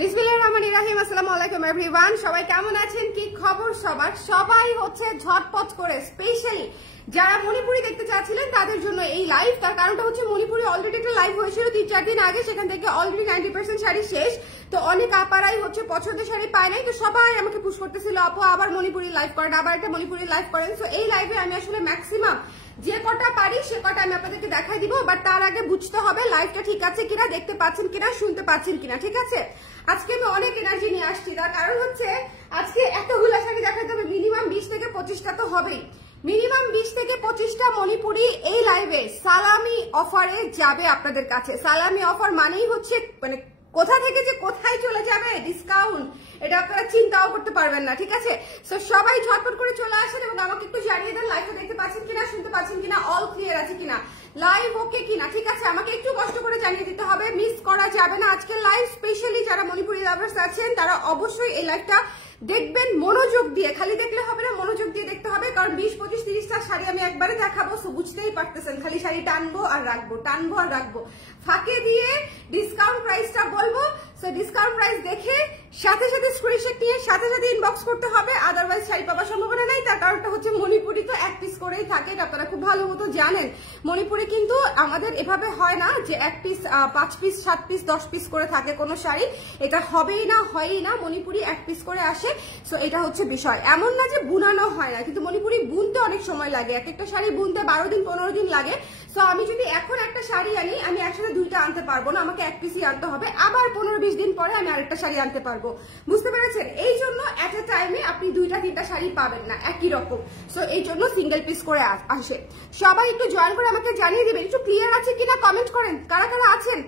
বিসমিল্লাহিররহমানিররহিম। আসসালামু আলাইকুম এভরিওয়ান, সবাই কেমন আছেন? কি খবর সবার? সবাই হচ্ছে ঝটপট করে স্পেশালি যারা মণিপুরি দেখতে চাচ্ছিলেন তাদের জন্য এই লাইভ। তার কারণটা হচ্ছে মণিপুরি অলরেডি একটা লাইভ হয়েছিল 3-4 দিন আগে, সেখান থেকে অলরেডি 90% শাড়ি শেষ। তো অনেক আপারাই হচ্ছে পছন্দের শাড়ি পায় নাই, তো সবাই আমাকে পুশ করতেছিল আপু আবার মণিপুরি লাইভ করেন, আবার একটা মণিপুরি লাইভ করেন। তো এই লাইভে আমি আসলে ম্যাক্সিমাম যে কটা পারি সে কটা আমি আপনাদেরকে দেখাই দিব, বাট তার আগে বুঝতে হবে লাইভটা ঠিক আছে কিনা, দেখতে পাচ্ছেন কিনা, শুনতে পাচ্ছেন কিনা। ঠিক আছে, আজকে আমি অনেক এনার্জি নিয়ে আসছি, তার কারণ হচ্ছে আজকে এতগুলো শাড়ি দেখাতে হবে, মিনিমাম 20 থেকে 25টা তো হবেই। মিনিমাম 20 থেকে 25টা মণিপুরি এই লাইভে সালামি অফারে যাবে আপনাদের কাছে। সালামি অফার মানেই হচ্ছে মানে কোথা থেকে যে কোথায় চলে যাবে ডিসকাউন্ট, এটা আপনারা চিন্তাও করতে পারবেন না। ঠিক আছে, সো সবাই ঝটপট করে চলে আসেন এবং আমাকে একটু জানিয়ে দেন লাইভটা দেখতে পাচ্ছেন কিনা, শুনতে পাচ্ছেন কিনা, অল ক্লিয়ার আছে কিনা, লাইভ ওকে কিনা। ঠিক আছে, আমাকে একটু কষ্ট করে জানিয়ে দিতে হবে, মিস করা যাবে না আজকের লাইভ। স্পেশালি যারা মণিপুরি লাভার্স আছেন তারা অবশ্যই এই লাইভটা দেখবেন মনোযোগ দিয়ে, খালি দেখলে হবে না, মনোযোগ দিয়ে দেখতে হবে, কারণ 20, 25, 30টা শাড়ি আমি একবারে দেখাবো। সো বুঝতেই পারতেছেন, খালি শাড়ি টানবো আর রাখবো, টানবো আর রাখবো, ফাঁকে দিয়ে ডিসকাউন্ট প্রাইসটা বলবো। সো ডিসকাউন্ট প্রাইস দেখে সাথে সাথে স্ক্রিনশট নিয়ে সাথে সাথে ইনবক্স করতে হবে, আদারওয়াইজ শাড়ি পাওয়ার সম্ভাবনা নেই। তার কারণটা হচ্ছে মণিপুরি তো এক পিস করেই থাকে, আপনারা খুব ভালো মতো জানেন। মণিপুরি কিন্তু আমাদের এভাবে হয় না যে 1 পিস, 5 পিস, 7 পিস, 10 পিস করে থাকে কোনো শাড়ি, এটা হবেই না, হয়ই না। মণিপুরি 1 পিস করে আসে। সো এটা হচ্ছে বিষয়, এমন না যে বুনানো হয় না, কিন্তু মণিপুরি বুনতে অনেক সময় লাগে, এক একটা শাড়ি বুনতে 12 দিন 15 দিন লাগে। সো আমি যদি এখন একটা শাড়ি আনি, আমি একসাথে দুইটা আনতে পারবো না, আমাকে 1 পিসই আনতে হবে, আবার 15-20 দিন পরে আমি আরেকটা শাড়ি আনতে পারবো। বুঝতে পেরেছেন? এই জন্য এট এ টাইমে আপনি 2-3টা শাড়ি পাবেন না একই রকম। সো এই জন্য সিঙ্গেল পিস করে আসে। সবাই একটু জয়েন করে আমাকে জানিয়ে দিবেন একটু ক্লিয়ার আছে কিনা, কমেন্ট করেন কারা কারা আছেন।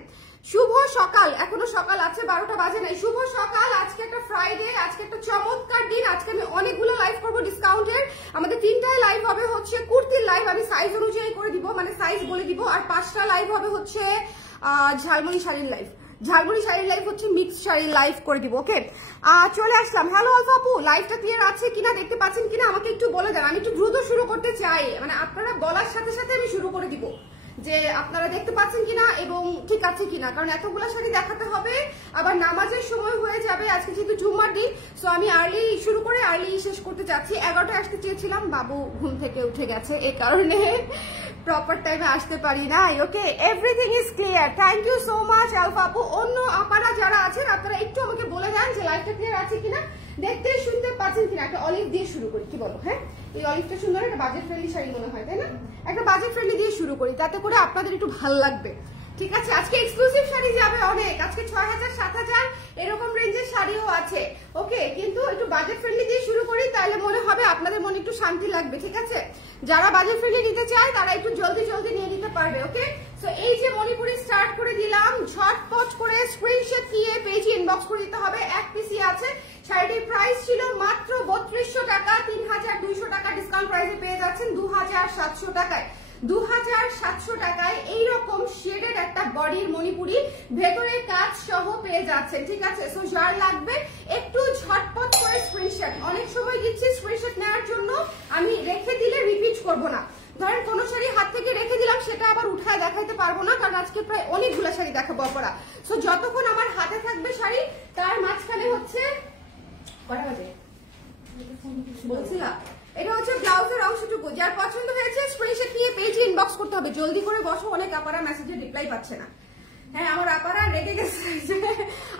শুভ সকাল, এখনো সকাল আছে, 12টা বাজে নাই। শুভ সকাল, আজকে একটা ফ্রাইডে, আজকে একটা চমৎকার দিন। আজকে আমি অনেকগুলো লাইভ করবো ডিসকাউন্টের। আমাদের 3টায় লাইভ হবে হচ্ছে কুর্তির লাইভ, আমি সাইজ অনুযায়ী করে দিব, মানে সাইজ বলে দিব। আর 5টা লাইভ হবে হচ্ছে ঝালমুড়ি শাড়ির লাইভ, ঝালমুড়ি শাড়ির লাইভ হচ্ছে মিক্স শাড়ির লাইভ করে দিব। ওকে, চলে আসলাম। হ্যালো আলফা আপু, লাইভটা ক্লিয়ার আছে কিনা, দেখতে পাচ্ছেন কিনা আমাকে একটু বলে দেন। আমি একটু দ্রুত শুরু করতে চাই, মানে আপনারা বলার সাথে সাথে আমি শুরু করে দিব যে আপনারা দেখতে পাচ্ছেন কিনা এবং ঠিক আছে কিনা, কারণ এতগুলো শাড়ি দেখাতে হবে, আবার নামাজের সময় হয়ে যাবে আজকে যেহেতু জুম্মার দিন। সো আমি আর্লি শুরু করে আর্লি শেষ করতে চাচ্ছি। 11টায় আসতে চেয়েছিলাম, বাবু ঘুম থেকে উঠে গেছে, এই কারণে প্রপার টাইমে আসতে পারি নাই। Okay, everything is clear, thank you so much Alfa আপু। অন্য আপারা যারা আছেন আপনারা একটু আমাকে বলে দেন যে লাইভটা ক্লিয়ার আছে কিনা, দেখতে শুনতে পাচ্ছেন কিনা। একটা অলিভ দিয়ে শুরু করি, কি বলো? হ্যাঁ, এই অলিভটা সুন্দর, একটা বাজেট ফ্রেন্ডলি শাড়ি মনে হয়, তাই না? একটা বাজেট ফ্রেন্ডলি দিয়ে শুরু করি, তাতে করে আপনাদের একটু ভালো লাগবে। ঠিক আছে, আজকে এক্সক্লুসিভ শাড়ি যাবে অনেক, আজকে 6000, 7000 এরকম রেঞ্জের শাড়িও আছে। ওকে, কিন্তু একটু বাজেট ফ্রেন্ডলি দিয়ে শুরু করি, তাহলে মনে হবে আপনাদের মনে একটু শান্তি লাগবে। ঠিক আছে, যারা বাজেট ফ্রেন্ডলি নিতে চায় তারা একটু জলদি জলদি নিয়ে নিতে পারবে। ওকে, সো এই যে মণিপুরি স্টার্ট করে দিলাম, ঝটপট করে স্ক্রিনশট নিয়ে পেজে ইনবক্স করে দিতে হবে। 1 পিসই আছে। শাড়িটির প্রাইস ছিল মাত্র 3200 টাকা, 3200 টাকা ডিসকাউন্ট প্রাইসে পেয়ে যাচ্ছেন 2700 টাকায়। 2700 টাকায় এইরকম শেডের একটা বডির মণিপুরি ভেতরে কাজ সহ পেয়ে যাচ্ছেন। ঠিক আছে, সো যার লাগবে একটু ঝটপট করে স্ক্রিনশট, অনেক সময় দিচ্ছি স্ক্রিনশট নেওয়ার জন্য, আমি রেখে দিলে রিপিট করবো না। ধরেন কোন শাড়ি হাত থেকে রেখে দিলাম, সেটা আবার উঠায় দেখাইতে পারবো না, কারণ আজকে প্রায় অনেকগুলো শাড়ি দেখাবো আপনারা। সো যতক্ষণ আমার হাতে থাকবে শাড়ি, তার মাঝখানে হচ্ছে কটা বাজে বলছিলাম, এটা হচ্ছে ব্লাউজের অংশটুকু। যার পছন্দ হয়েছে স্ক্রিনশট নিয়ে পেজে ইনবক্স করতে হবে। জলদি করে বসো, অনেক আপারা মেসেজের রিপ্লাই পাচ্ছে না। হ্যাঁ, আমার আপারা রেগে গেছে,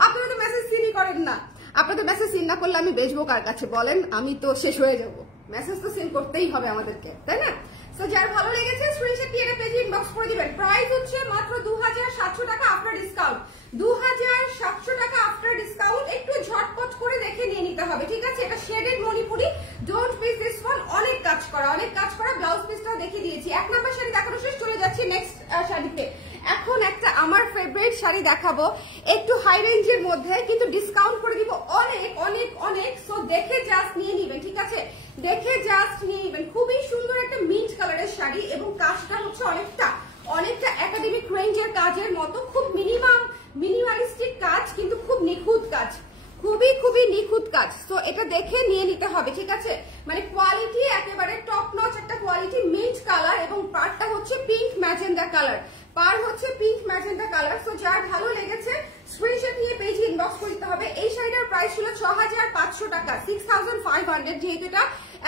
আপনারা তো মেসেজ সিনই করেন না। আপনাদের মেসেজ সিন না করলে আমি বেচবো কার কাছে বলেন? আমি তো শেষ হয়ে যাবো। মেসেজ তো সিন করতেই হবে আমাদেরকে, তাই না? সো যার ভালো লেগেছে স্ক্রিনশট নিয়ে এটা পেজে ইনবক্স করে দিবেন। প্রাইস হচ্ছে মাত্র 2700 টাকা আফটার ডিসকাউন্ট, 2700 টাকা আফটার ডিসকাউন্ট। একটু ঝটপট করে দেখে নিয়ে নিতে হবে। ঠিক আছে, এটা shaded Manipuri, don't miss this one. অনেক কাজ করা, অনেক কাজ করা। ব্লাউজ পিসটাও দেখিয়ে দিয়েছি। 1 নাম্বার শাড়ি দেখানো শেষ, চলে যাচ্ছি নেক্সট শাড়িতে। এখন একটা আমার ফেভারিট শাড়ি দেখাবো, একটু হাই রেঞ্জের মধ্যে, কিন্তু ডিসকাউন্ট করে দিব অনেক অনেক অনেক। সো দেখে জাস্ট নিয়ে নিবেন। ঠিক আছে, দেখে জাস্ট নিয়ে নিবেন। খুবই সুন্দর একটা মিন্ট কালারের শাড়ি এবং কাজটা হচ্ছে অনেকটা একাডেমিক রেঞ্জের কাজের মতো, খুব মিনিমালিস্টিক কাজ, কিন্তু খুব নিখুঁত কাজ, খুবই নিখুঁত কাজ। তো এটা দেখে নিয়ে নিতে হবে। ঠিক আছে, মানে কোয়ালিটি একেবারে টপ নচ একটা কোয়ালিটি। মিন্ট কালার এবং পার্টটা হচ্ছে পিঙ্ক ম্যাজেন্ডা কালার, পার হচ্ছে পিঙ্ক ম্যাজেন্ডা কালার। সো যার ভালো লেগেছে স্ক্রিনশট নিয়ে পেজে ইনবক্স ইনবক্স করে দিতে হবে। এই শাড়িটার প্রাইস ছিল 6500 টাকা, 6500, যেহেতু এটা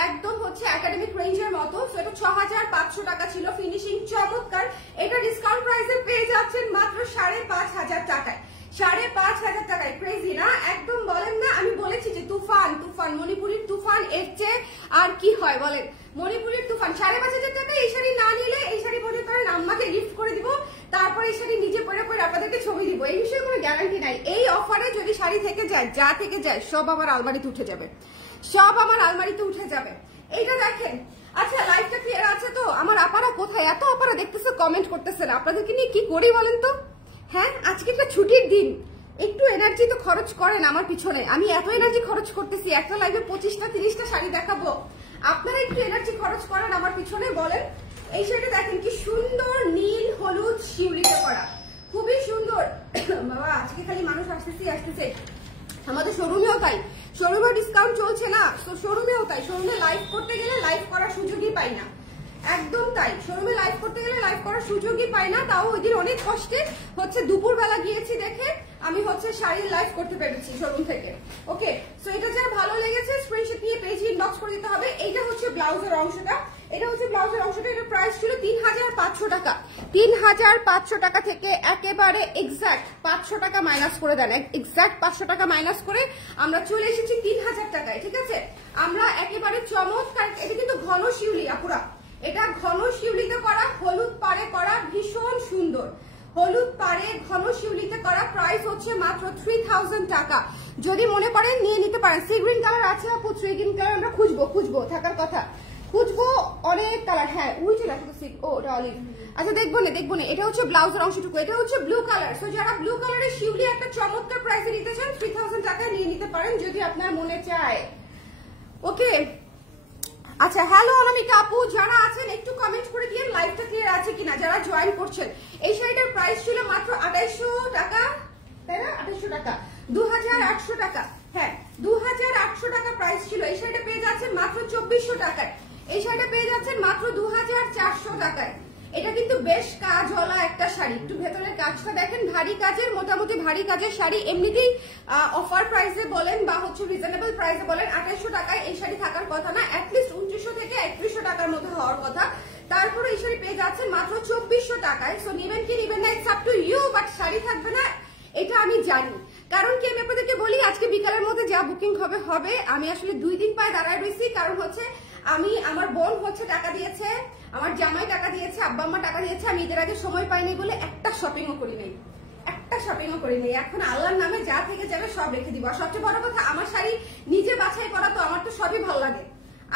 একদম হচ্ছে একাডেমিক রেঞ্জের মতো, সো এটা 6500 টাকা ছিল। ফিনিশিং চমৎকার। এটা ডিসকাউন্ট প্রাইসে পেয়ে যাচ্ছেন মাত্র 5500 টাকায়। 5500 টাকায়। ক্রেজি না? একদম বলেন না, আমি বলেছি যে তুফান, তুফান, মণিপুরের তুফান, এর চেয়ে আর কি হয় বলেন? মণিপুরের তুফান। 5500 টাকা এই শাড়ি না নিলে, এই শাড়ি মনে করেন আম্মাকে গিফট করে দিব, তারপর এই শাড়ি নিজে পরে পরে আপনাদেরকে ছবি দিব, এই বিষয়ে কোনো গ্যারান্টি নাই। এই অফারে যদি শাড়ি থেকে যায়, যা থেকে যায় সব আমার আলমারিতে উঠে যাবে, সব আমার আলমারিতে উঠে যাবে। এইটা দেখেন। আচ্ছা, লাইভটা ক্লিয়ার আছে তো? আমার আপারা কোথায়? এত আপারা দেখতেছে, কমেন্ট করতেছেন, আপনাদেরকে নিয়ে কি করি বলেন তো? হ্যাঁ, আজকে একটা ছুটির দিন, একটু এনার্জি তো খরচ করেন আমার পিছনে। আমি এত এনার্জি খরচ করতেছি, একটা লাইভে 25টা 30টা শাড়ি দেখাবো, আপনারা একটু এনার্জি খরচ করেন আমার পিছনে, বলেন। এই শাড়িটা দেখেন কি সুন্দর, নীল হলুদ শিউলিতে করা, খুবই সুন্দর। বাবা, আজকে খালি মানুষ আসতেছে। আমাদের শোরুমেও তাই, শোরুমেও ডিসকাউন্ট চলছে না, তো শোরুমেও তাই। শোরুমে লাইভ করতে গেলে লাইভ করার সুযোগই পাই না, একদম তাই। শোরুমে লাইভ করতে গেলে লাইভ করার সুযোগই পাই না। তাও ওই দিন অনেক কষ্টে হচ্ছে দুপুরবেলা গিয়েছি দেখে আমি হচ্ছে শাড়ির লাইভ করতে পেরেছি শোরুম থেকে। ওকে, সো এটা যা ভালো লেগেছে স্ক্রিনশট নিয়ে পেজে ইনবক্স করে দিতে হবে। এইটা হচ্ছে ব্লাউজের অংশটা, এটা হচ্ছে ব্লাউজের অংশটা। এটা প্রাইস ছিল 3500 টাকা। 3500 টাকা থেকে একেবারে এক্সাক্ট 500 টাকা মাইনাস করে দেন, এক্সাক্ট 500 টাকা মাইনাস করে আমরা চলে এসেছি 3000 টাকায়। ঠিক আছে, আমরা একেবারে চমৎকার। এটা কিন্তু ঘন শিউলি আপুরা, এটা ঘন শিউলিতে করা, হলুদ পাড়ে করা, ভীষণ সুন্দর। হলুদ পাড়ে ঘন শিউলিতে করা, প্রাইস হচ্ছে মাত্র 3000 টাকা। যদি মনে করেন নিয়ে নিতে পারেন। সি গ্রিন কালার আছে আপু, সি গ্রিন কালার আমরা খুঁজবো থাকার কথা, খুঁজবো অনেক কালার। হ্যাঁ, উইটে দেখো, ও ওটা অলিভ। আচ্ছা, দেখবো না। এটা হচ্ছে ব্লাউজের অংশটুকু, এটা হচ্ছে ব্লু কালার। সো যারা ব্লু কালারের শিউলি একটা চমৎকার প্রাইসে নিতে চান, 3000 টাকায় নিয়ে নিতে পারেন যদি আপনার মনে চায়। ওকে, আচ্ছা, হ্যালো অনামিকা আপু, যারা আছেন একটু কমেন্ট করে দিয়ে লাইভটা ক্লিয়ার আছে কিনা, যারা জয়েন করছেন। এই শাড়িটার প্রাইস ছিল মাত্র 2800 টাকা, তাই না? 2800 টাকা, 2800 টাকা। হ্যাঁ, 2800 টাকা প্রাইস ছিল। এই শাড়িটা পেয়ে যাচ্ছেন মাত্র 2400 টাকায়। এই শাড়িটা পেয়ে যাচ্ছেন মাত্র 2400 টাকায়। এটা কিন্তু বেশ কাজওয়ালা একটা শাড়ি, একটু ভেতরের কাজটা দেখেন, ভারী কাজের, মোটামুটি ভারী কাজের শাড়ি। এমনিতেই অফার প্রাইসে বলেন বা হচ্ছে রিজনেবল প্রাইসে বলেন 2800 টাকায় এই শাড়ি থাকার কথা না, অ্যাটলিস্ট 2900 থেকে 3100 টাকার মধ্যে হওয়ার কথা। তারপরে এই শাড়ি পেয়ে যাচ্ছেন মাত্র 2400 টাকায়। সো নেবেন কি নেবেন না, it's up to you, but sari থাকবে না এটা আমি জানি। কারণ কি, আমি আপনাদেরকে বলি, আজকে বিকালের মধ্যে যা বুকিং হবে। আমি আসলে 2 দিন পায়ে দাঁড়ায় রয়েছি, কারণ হচ্ছে আমার বোন হচ্ছে টাকা দিয়েছে, আমার জামাই টাকা দিয়েছে, আব্বা আম্মা টাকা দিয়েছে। আমি এদের আগে সময় পাইনি বলে একটা শপিংও করি নাই, এখন আল্লাহর নামে যা থেকে যাবে সব রেখে দিব। আর সবচেয়ে বড় কথা, আমার শাড়ি নিজে বাছাই করা, তো আমার তো সবই ভালো লাগে,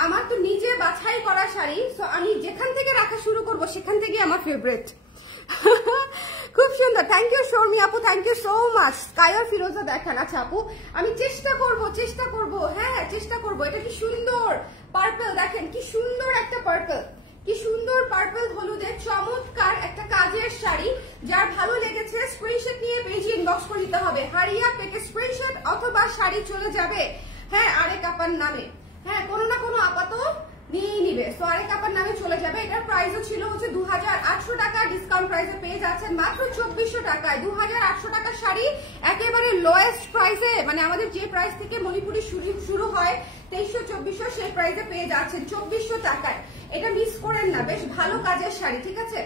আমার তো নিজে বাছাই করা শাড়ি। সো আমি যেখান থেকে রাখা শুরু করবো সেখান থেকে আমার ফেভারিট। খুব সুন্দর, থ্যাংক ইউ শর্মি আপু, থ্যাংক ইউ সো মাচ। স্কায়ার ফিরোজা দেখান। আচ্ছা আপু, আমি চেষ্টা করবো, হ্যাঁ চেষ্টা করবো। এটা কি সুন্দর পার্পল, দেখেন কি সুন্দর একটা পার্পল, কি সুন্দর পার্পল হলুদের চমৎকার একটা কাজের শাড়ি। যার ভালো লেগেছে স্ক্রিনশট নিয়ে পেজে ইনবক্স করে দিতে হবে। হারিয়া পেকে স্ক্রিনশট অথবা শাড়ি চলে যাবে, হ্যাঁ, আরেক আপার নামে। হ্যাঁ, কোনো না কোনো আপাত নিয়েই নিবে, সো আরেক আপার নামে চলে যাবে। এটার প্রাইসও ছিল হচ্ছে 2800 টাকা, ডিসকাউন্ট প্রাইসে পেয়ে যাচ্ছেন মাত্র 2400 টাকায়। 2800 টাকার শাড়ি একেবারে লোয়েস্ট প্রাইসে, মানে আমাদের যে প্রাইস থেকে মণিপুরি শুরু হয় 2300-2400, সেই প্রাইসে পেয়ে যাচ্ছেন 2400 টাকায়। এটা মিস করেন না, বেশ ভালো কাজের শাড়ি। ঠিক আছে,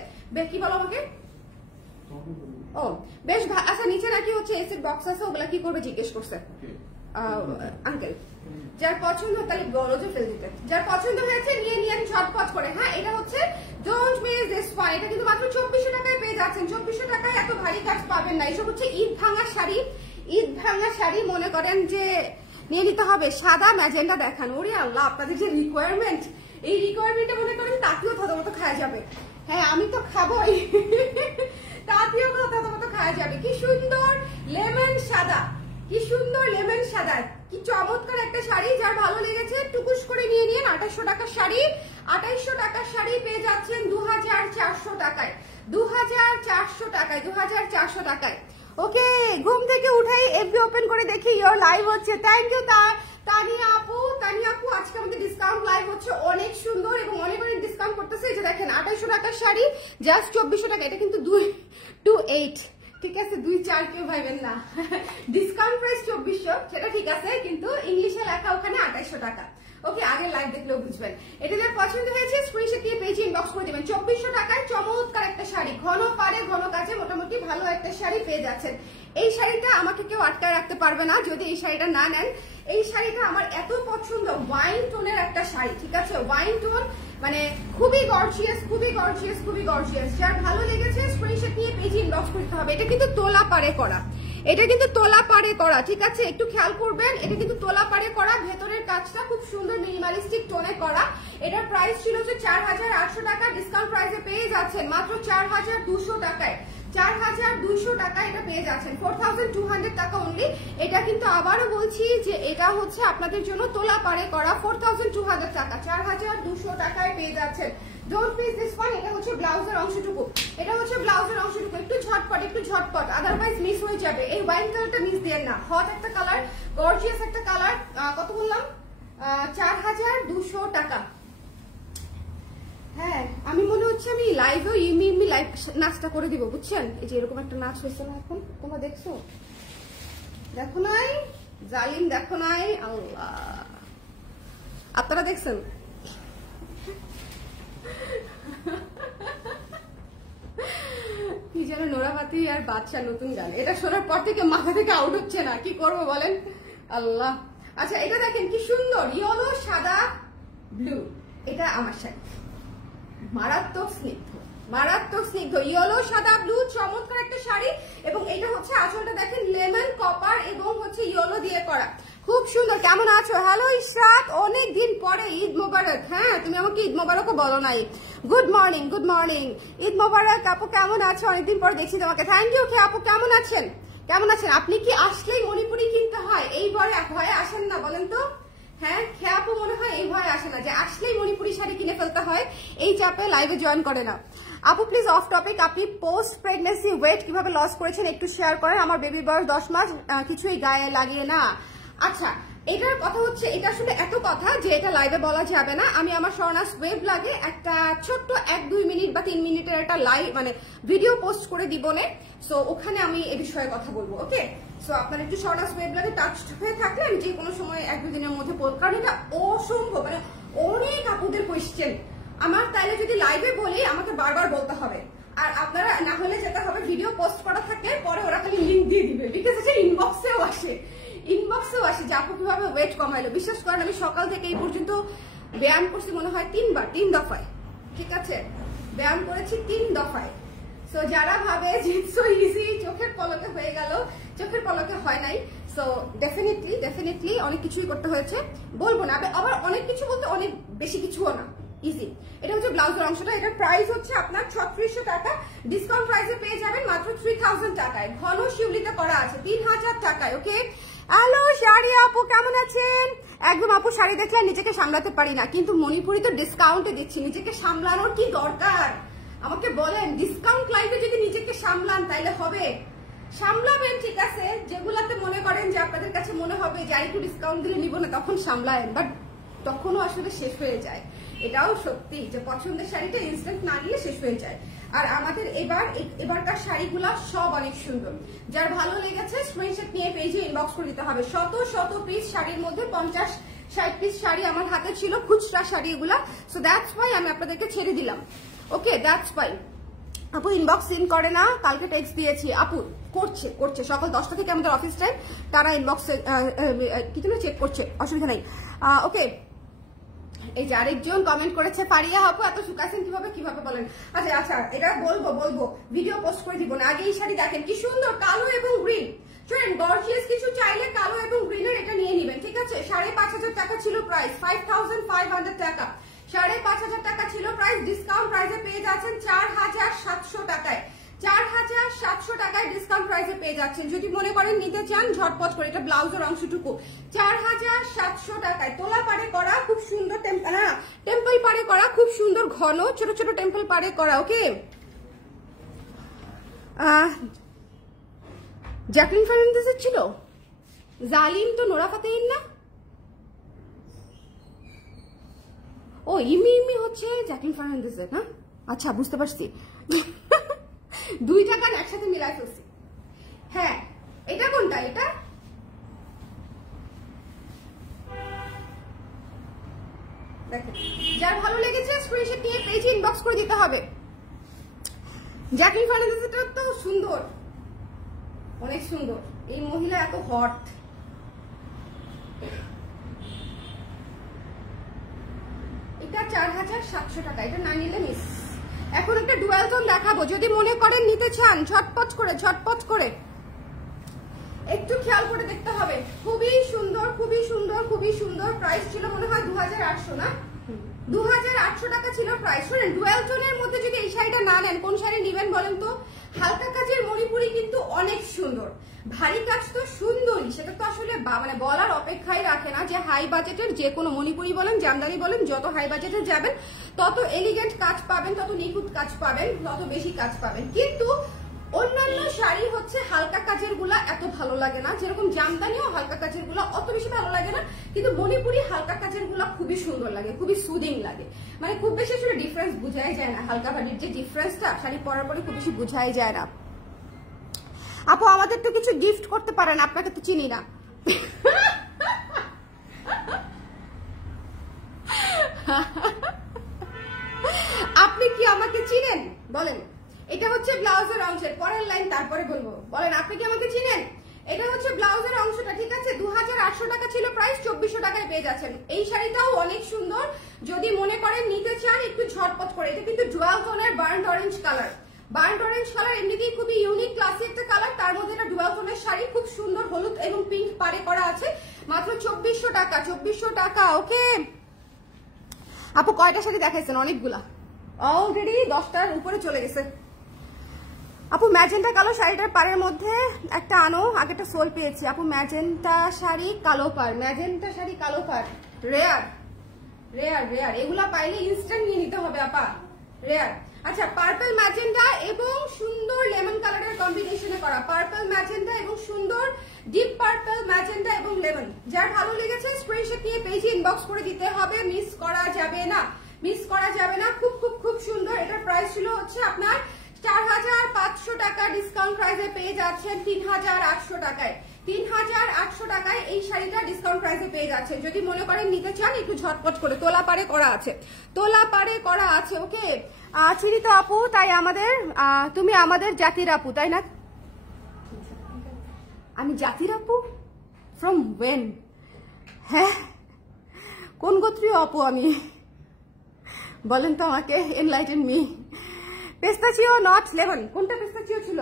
কি বলো আমাকে? ও বেশ, আচ্ছা নিচে নাকি হচ্ছে এসিড বক্স আছে, ওগুলা কি করবে জিজ্ঞেস করছে আঙ্কেল। যার পছন্দ তাহলে বলো যে ফেল দিতে, যার পছন্দ হয়েছে নিয়ে নিয়ে ঝটপট করে। হ্যাঁ, এটা হচ্ছে ডোন্ট মিস দিস ওয়ান। এটা কিন্তু মাত্র 2400 টাকায় পেয়ে যাচ্ছেন। 2400 টাকায় এত ভারী কাজ পাবেন না। এসব হচ্ছে ঈদ ভাঙা শাড়ি, মনে করেন যে নিয়ে নিতে হবে। সাদা ম্যাজেন্ডা দেখান, ওরে আল্লাহ, আপনাদের যে রিকোয়ারমেন্ট, এই রিকোয়ারমেন্টটা মনে করেন তাতেও থতমত খাওয়া যাবে। হ্যাঁ, আমি তো খাবোই, তাতেও থতমত খাওয়া যাবে। কি সুন্দর লেমন সাদা, কি সুন্দর লেমন সাদা, কি চমৎকার একটা শাড়ি। যার ভালো লেগেছে টুকুস করে নিয়ে নিন। 2800 টাকার শাড়ি, 2800 টাকার শাড়ি পেয়ে যাচ্ছেন 2400 টাকায়, 2400 টাকায়, 2400 টাকায়। ওকে, ঘুম থেকে উঠাই এফবি ওপেন করে দেখি ইওর লাইভ হচ্ছে। থ্যাংক ইউ তানিয়া আপু, আজকে আমাদের ডিসকাউন্ট লাইভ হচ্ছে, অনেক সুন্দর এবং অনেক ডিসকাউন্ট করতেছে। এই যে দেখেন 2800 টাকার শাড়ি জাস্ট 2400 টাকা। এটা কিন্তু 228 ঠিক আছে, 2-4 কেউ ভাইবেন না। ডিসকাউন্ট প্রাইস 2400, সেটা ঠিক আছে, কিন্তু ইংলিশে লেখা ওখানে 2800 টাকা। ওকে, আগে লাইভ দেখলেও বুঝবেন। এটা যার পছন্দ হয়েছে স্ক্রিনশট দিয়ে পেজে ইনবক্স করে দিবেন। 2400 টাকায় চমৎকার একটা শাড়ি, ঘন পাড়ে ঘন কাজে মোটামুটি ভালো একটা শাড়ি পেয়ে যাচ্ছেন। এই শাড়িটা আমাকে কেউ আটকায় রাখতে পারবে না যদি এই শাড়িটা না নেন। এই শাড়িটা আমার এত পছন্দ, ওয়াইন টোনের একটা শাড়ি, ঠিক আছে, ওয়াইন টোন, মানে খুবই গর্জিয়াস, খুবই গর্জিয়াস, খুবই গর্জিয়াস। যার ভালো লেগেছে স্ক্রিনশট নিয়ে পেজে ইনবক্স করতে হবে। এটা কিন্তু তোলা পাড়ে করা, এটা কিন্তু তোলা পাড়ে করা, ঠিক আছে, একটু খেয়াল করবেন। এটা কিন্তু তোলা পাড়ে করা, ভেতরের কাজটা খুব সুন্দর মিনিমালিস্টিক টোনে করা। এটার প্রাইস ছিল হচ্ছে 4800 টাকা, ডিসকাউন্ট প্রাইসে পেয়ে যাচ্ছেন মাত্র 4200 টাকায়। 4200 টাকা এটা পেয়ে যাচ্ছেন, 4200 টাকা অনলি। এটা কিন্তু আবারও বলছি যে এটা হচ্ছে আপনাদের জন্য তোলা পাড়ে করা, 4200 টাকা, 4200 টাকায় পেয়ে যাচ্ছেন। Don't miss this one. এটা হচ্ছে ব্লাউজের অংশটুকু, এটা হচ্ছে ব্লাউজের অংশটুকু, একটু ঝটপট, একটু ঝটপট, আদারওয়াইজ মিস হয়ে যাবে। এই ওয়াইন কালারটা মিস দেন না, হট একটা কালার, গর্জিয়াস একটা কালার। কত বললাম? 4200 টাকা। হ্যাঁ, আমি মনে হচ্ছে আমি লাইভেও ইমি লাইভ নাচটা করে দিব, বুঝছেন? এই যে এরকম একটা নাচ হয়েছে না এখন, তোমরা দেখছো? দেখো নাই জালিম, দেখো নাই? আল্লাহ, আপনারা দেখছেন? কি যেন নোরা ফাতেহি আর বাদশা নতুন গান, এটা শোনার পর থেকে মাথা থেকে আউট হচ্ছে না, কি করবো বলেন? আল্লাহ। আচ্ছা, এটা দেখেন কি সুন্দর, ইয়েলো সাদা ব্লু, এটা আমার শাড়ি, মারাত্মক স্নিগ্ধ, মারাত্মক স্নিগ্ধ, ইয়েলো সাদা ব্লু, চমৎকার একটা শাড়ি। এবং এটা হচ্ছে আঁচলটা দেখেন লেমন কপার এবং হচ্ছে ইয়েলো দিয়ে করা, খুব সুন্দর। কেমন আছো? হ্যালো ইশরাত, অনেকদিন পরে, ঈদ মোবারক। হ্যাঁ, তুমি আমাকে ঈদ মোবারকও বলো নাই। Good morning, good morning, Eid Mubarak আপু, কেমন আছো? অনেকদিন পরে দেখছি তোমাকে, থ্যাংক ইউ। কে আপু কেমন আছেন? কেমন আছেন? আপনি কি আসলেই মণিপুরি কিনতে হয় এই ভয়ে আসেন না বলেন তো? হ্যাঁ, খেয়া আপু মনে হয় এই ভয় আসে না যে আসলেই মণিপুরি শাড়ি কিনে ফেলতে হয়, এই চাপে লাইভে জয়েন করে না। আপু প্লিজ অফ টপিক, আপনি পোস্ট প্রেগনেন্সি ওয়েট কিভাবে লস করেছেন একটু শেয়ার করেন। আমার বেবির বয়স 10 মাস, কিছুই গায়ে লাগিয়ে না। আচ্ছা, এটার কথা হচ্ছে, এটা আসলে এত কথা যে এটা লাইভে বলা যাবে না। আমি আমার স্বর্ণাস ওয়েব লাগে একটা ছোট্ট 1-2 মিনিট বা 3 মিনিটের একটা লাইভ মানে ভিডিও পোস্ট করে দিব না, সো ওখানে আমি এই বিষয়ে কথা বলবো। ওকে, সো আপনার একটু স্বর্ণাস ওয়েব লাগে টাচ হয়ে থাকলে আমি যে কোনো সময় 1-2 দিনের মধ্যে বলবো, কারণ এটা অসম্ভব, মানে অনেক আপুদের কোয়েশ্চেন আমার, তাইলে যদি লাইভে বলি আমাকে বারবার বলতে হবে, আর আপনারা না হলে যেতে হবে ভিডিও পোস্ট করা থাকে, পরে ওরা খালি লিঙ্ক দিয়ে দিবে, বিকজ এটা ইনবক্সেও আসে, ইনবক্সেও আসে যে আপু কিভাবে ওয়েট কমাইলো। বিশ্বাস করেন আমি সকাল থেকে এই পর্যন্ত ব্যায়াম করছি মনে হয় 3 বার, 3 দফায়, ঠিক আছে, ব্যায়াম করেছি 3 দফায়। সো যারা ভাবে যে সো ইজি, চোখের পলকে হয়ে গেল, চোখের পলকে হয় নাই। সো ডেফিনেটলি অনেক কিছুই করতে হয়েছে, বলবো না, আবার অনেক কিছু বলতে অনেক বেশি কিছুও না, ইজি। এটা হচ্ছে ব্লাউজের অংশটা, এটার প্রাইস হচ্ছে আপনার 3600 টাকা, ডিসকাউন্ট প্রাইসে পেয়ে যাবেন মাত্র 3000 টাকায়, ঘন শিউলিতে করা আছে 3000 টাকায়। ওকে, হ্যালো শাড়ি আপু কেমন আছেন? একদম আপু, শাড়ি দেখলে নিজেকে সামলাতে পারি না, কিন্তু মণিপুরি তো ডিসকাউন্টে দিচ্ছি, নিজেকে সামলানোর কি দরকার আমাকে বলেন? ডিসকাউন্ট লাইভে যদি নিজেকে সামলান তাইলে হবে, সামলাবেন, ঠিক আছে, যেগুলাতে মনে করেন যে আপনাদের কাছে মনে হবে যে একটু ডিসকাউন্ট দিলে নিব না, তখন সামলায়েন, বাট তখনও আসলে শেষ হয়ে যায়। এটাও সত্যি যে পছন্দের শাড়িটা ইনস্ট্যান্ট না নিলে শেষ হয়ে যায়। আর আমাদের এবারকার শাড়িগুলা সব অনেক সুন্দর, যার ভালো লেগেছে স্ক্রিনশট নিয়ে পেজে ইনবক্স করে দিতে হবে। শত পিস শাড়ির মধ্যে 50-60 পিস শাড়ি আমার হাতে ছিল, খুচরা শাড়ি এগুলা, সো দ্যাটস ওয়াই আমি আপনাদেরকে ছেড়ে দিলাম। ওকে, দ্যাটস ওয়াই। আপু ইনবক্স সিন করে না, কালকে টেক্সট দিয়েছি, আপু করছে সকাল 10টা থেকে আমাদের অফিস টাইম, তারা ইনবক্সে কিছু না চেক করছে, অসুবিধা নাই। ওকে, এই যে আরেকজন কমেন্ট করেছে, পারিয়া আপু এত শুকাইছেন কিভাবে বলেন? আচ্ছা, এটা বলবো, ভিডিও পোস্ট করে দিব না, আগে এই শাড়ি দেখেন কি সুন্দর, কালো এবং গ্রিন। শুনেন, গর্জিয়াস কিছু চাইলে কালো এবং গ্রিনের এটা নিয়ে নিবেন, ঠিক আছে। 5500 টাকা ছিল প্রাইস, 5500 টাকা, 5500 টাকা ছিল প্রাইস, ডিসকাউন্ট প্রাইসে পেয়ে যাচ্ছেন 4700 টাকায়, 4700 টাকায় ডিসকাউন্ট প্রাইসে পেয়ে যাচ্ছেন। যদি মনে করেন নিতে চান ঝটপট করে, এটা ব্লাউজের অংশটুকু 4700 টাকায়, তোলা পাড়ে করা খুব সুন্দর, টেম্পল পাড়ে করা খুব সুন্দর, ঘন ছোট ছোট টেম্পল পাড়ে করা। ওকে, জ্যাকলিন ফার্নান্দেজের ছিল, জালিম তো নোরা ফাতেহির না? ও ইমি হচ্ছে জ্যাকলিন ফার্নান্দেজের না? আচ্ছা, বুঝতে পারছি, 2টা গান একসাথে মিলাই ফেলছি। হ্যাঁ এটা কোনটা, এটা দেখেন, যার ভালো লেগেছে স্ক্রিনশট নিয়ে পেজে ইনবক্স করে দিতে হবে। জ্যাকলিন ফার্নান্দেজটা তো সুন্দর, অনেক সুন্দর, এই মহিলা এত হট। এটা 4700 টাকা, এটা না নিলে মিস। এখন একটা ডুয়াল টোন দেখাবো, যদি মনে করেন নিতে চান ঝটপট করে ঝটপট করে একটু খেয়াল করে দেখতে হবে। খুবই সুন্দর খুবই সুন্দর খুবই সুন্দর। প্রাইস ছিল মনে হয় 2800 না, 2800 টাকা ছিল প্রাইস। শুনেন, ডুয়াল টোনের মধ্যে যদি এই শাড়িটা না নেন কোন শাড়ি নেবেন বলেন তো? হালকা কাজের মণিপুরি কিন্তু অনেক সুন্দর, ভারী কাজ তো সুন্দরই, সেটা তো আসলে মানে বলার অপেক্ষাই রাখে না যে হাই বাজেটের যে কোনো মণিপুরি বলেন জামদানি বলেন, যত হাই বাজেটে যাবেন তত এলিগেন্ট কাজ পাবেন, তত নিখুঁত কাজ পাবেন, তত বেশি কাজ পাবেন। কিন্তু অন্যান্য শাড়ি হচ্ছে হালকা কাজের গুলা এত ভালো লাগে না, যেরকম জামদানিও হালকা কাজের গুলা অত বেশি ভালো লাগে না, কিন্তু মণিপুরি হালকা কাজের গুলা খুবই সুন্দর লাগে, খুবই সুদিং লাগে, মানে খুব বেশি আসলে ডিফারেন্স বোঝাই যায় না। হালকা ভারীর যে ডিফারেন্সটা শাড়ি পরার পরে খুব বেশি বোঝাই যায় না। আপু আমাদের তো কিছু গিফট করতে পারেন, আপনাকে তো চিনি না। আপনি কি আমাকে চিনেন বলেন? এটা হচ্ছে ব্লাউজের অংশের পরের লাইন, তারপরে বলবো। বলেন আপনি কি আমাকে চিনেন? এটা হচ্ছে ব্লাউজের অংশটা, ঠিক আছে? 2800 টাকা ছিল প্রাইস, 2400 টাকায় পেয়ে যাচ্ছেন। এই শাড়িটাও অনেক সুন্দর, যদি মনে করেন নিতে চান একটু ঝটপট করে। এটা কিন্তু ডুয়াল টোনের burn orange colour. Burn orange colour এমনিতেই খুবই ইউনিক ক্লাসি একটা কালার, তার মধ্যে একটা ডুয়াল টোনের শাড়ি, খুব সুন্দর হলুদ এবং পিঙ্ক পারে করা আছে, মাত্র 2400 টাকা। 2400 টাকা। ওকে আপু কয়টা শাড়ি দেখাইছেন? অনেকগুলা, অলরেডি 10টার উপরে চলে গেছে। আপু ম্যাজেন্টা কালো শাড়িটার পাড়ের মধ্যে একটা আনো, আগেটা সোল পেয়েছি। আপু ম্যাজেন্টা শাড়ি কালো পাড়, ম্যাজেন্টা শাড়ি কালো পাড় রেয়ার রেয়ার রেয়ার, এগুলা পাইলে ইনস্ট্যান্ট নিয়ে নিতে হবে আপা, রেয়ার। আচ্ছা, পার্পল ম্যাজেন্টা এবং সুন্দর লেমন কালারের কম্বিনেশনে করা, পার্পল ম্যাজেন্টা এবং সুন্দর ডিপ পার্পল ম্যাজেন্টা এবং লেমন। যার ভালো লেগেছে স্ক্রিনশট নিয়ে পেজে ইনবক্স করে দিতে হবে, মিস করা যাবে না, মিস করা যাবে না। খুব খুব খুব সুন্দর। এটার প্রাইস ছিল হচ্ছে আপনার 4500 টাকা, ডিসকাউন্ট প্রাইসে পেয়ে যাচ্ছেন 3800 টাকায়। 3800 টাকায় এই শাড়িটা ডিসকাউন্ট প্রাইসে পেয়ে যাচ্ছেন। যদি মনে করেন নিতে চান একটু ঝটপট করে, তোলা পারে করা আছে, তোলা পারে করা আছে। ওকে চিনি তো আপু, তাই আমাদের তুমি আমাদের জাতির আপু, তাই না? আমি জাতির আপু? From when? হ্যাঁ, কোন গোত্রীয় আপু আমি বলেন তো আমাকে, enlighten me. Pistachio not lemon, কোনটা পেস্তাচিও ছিল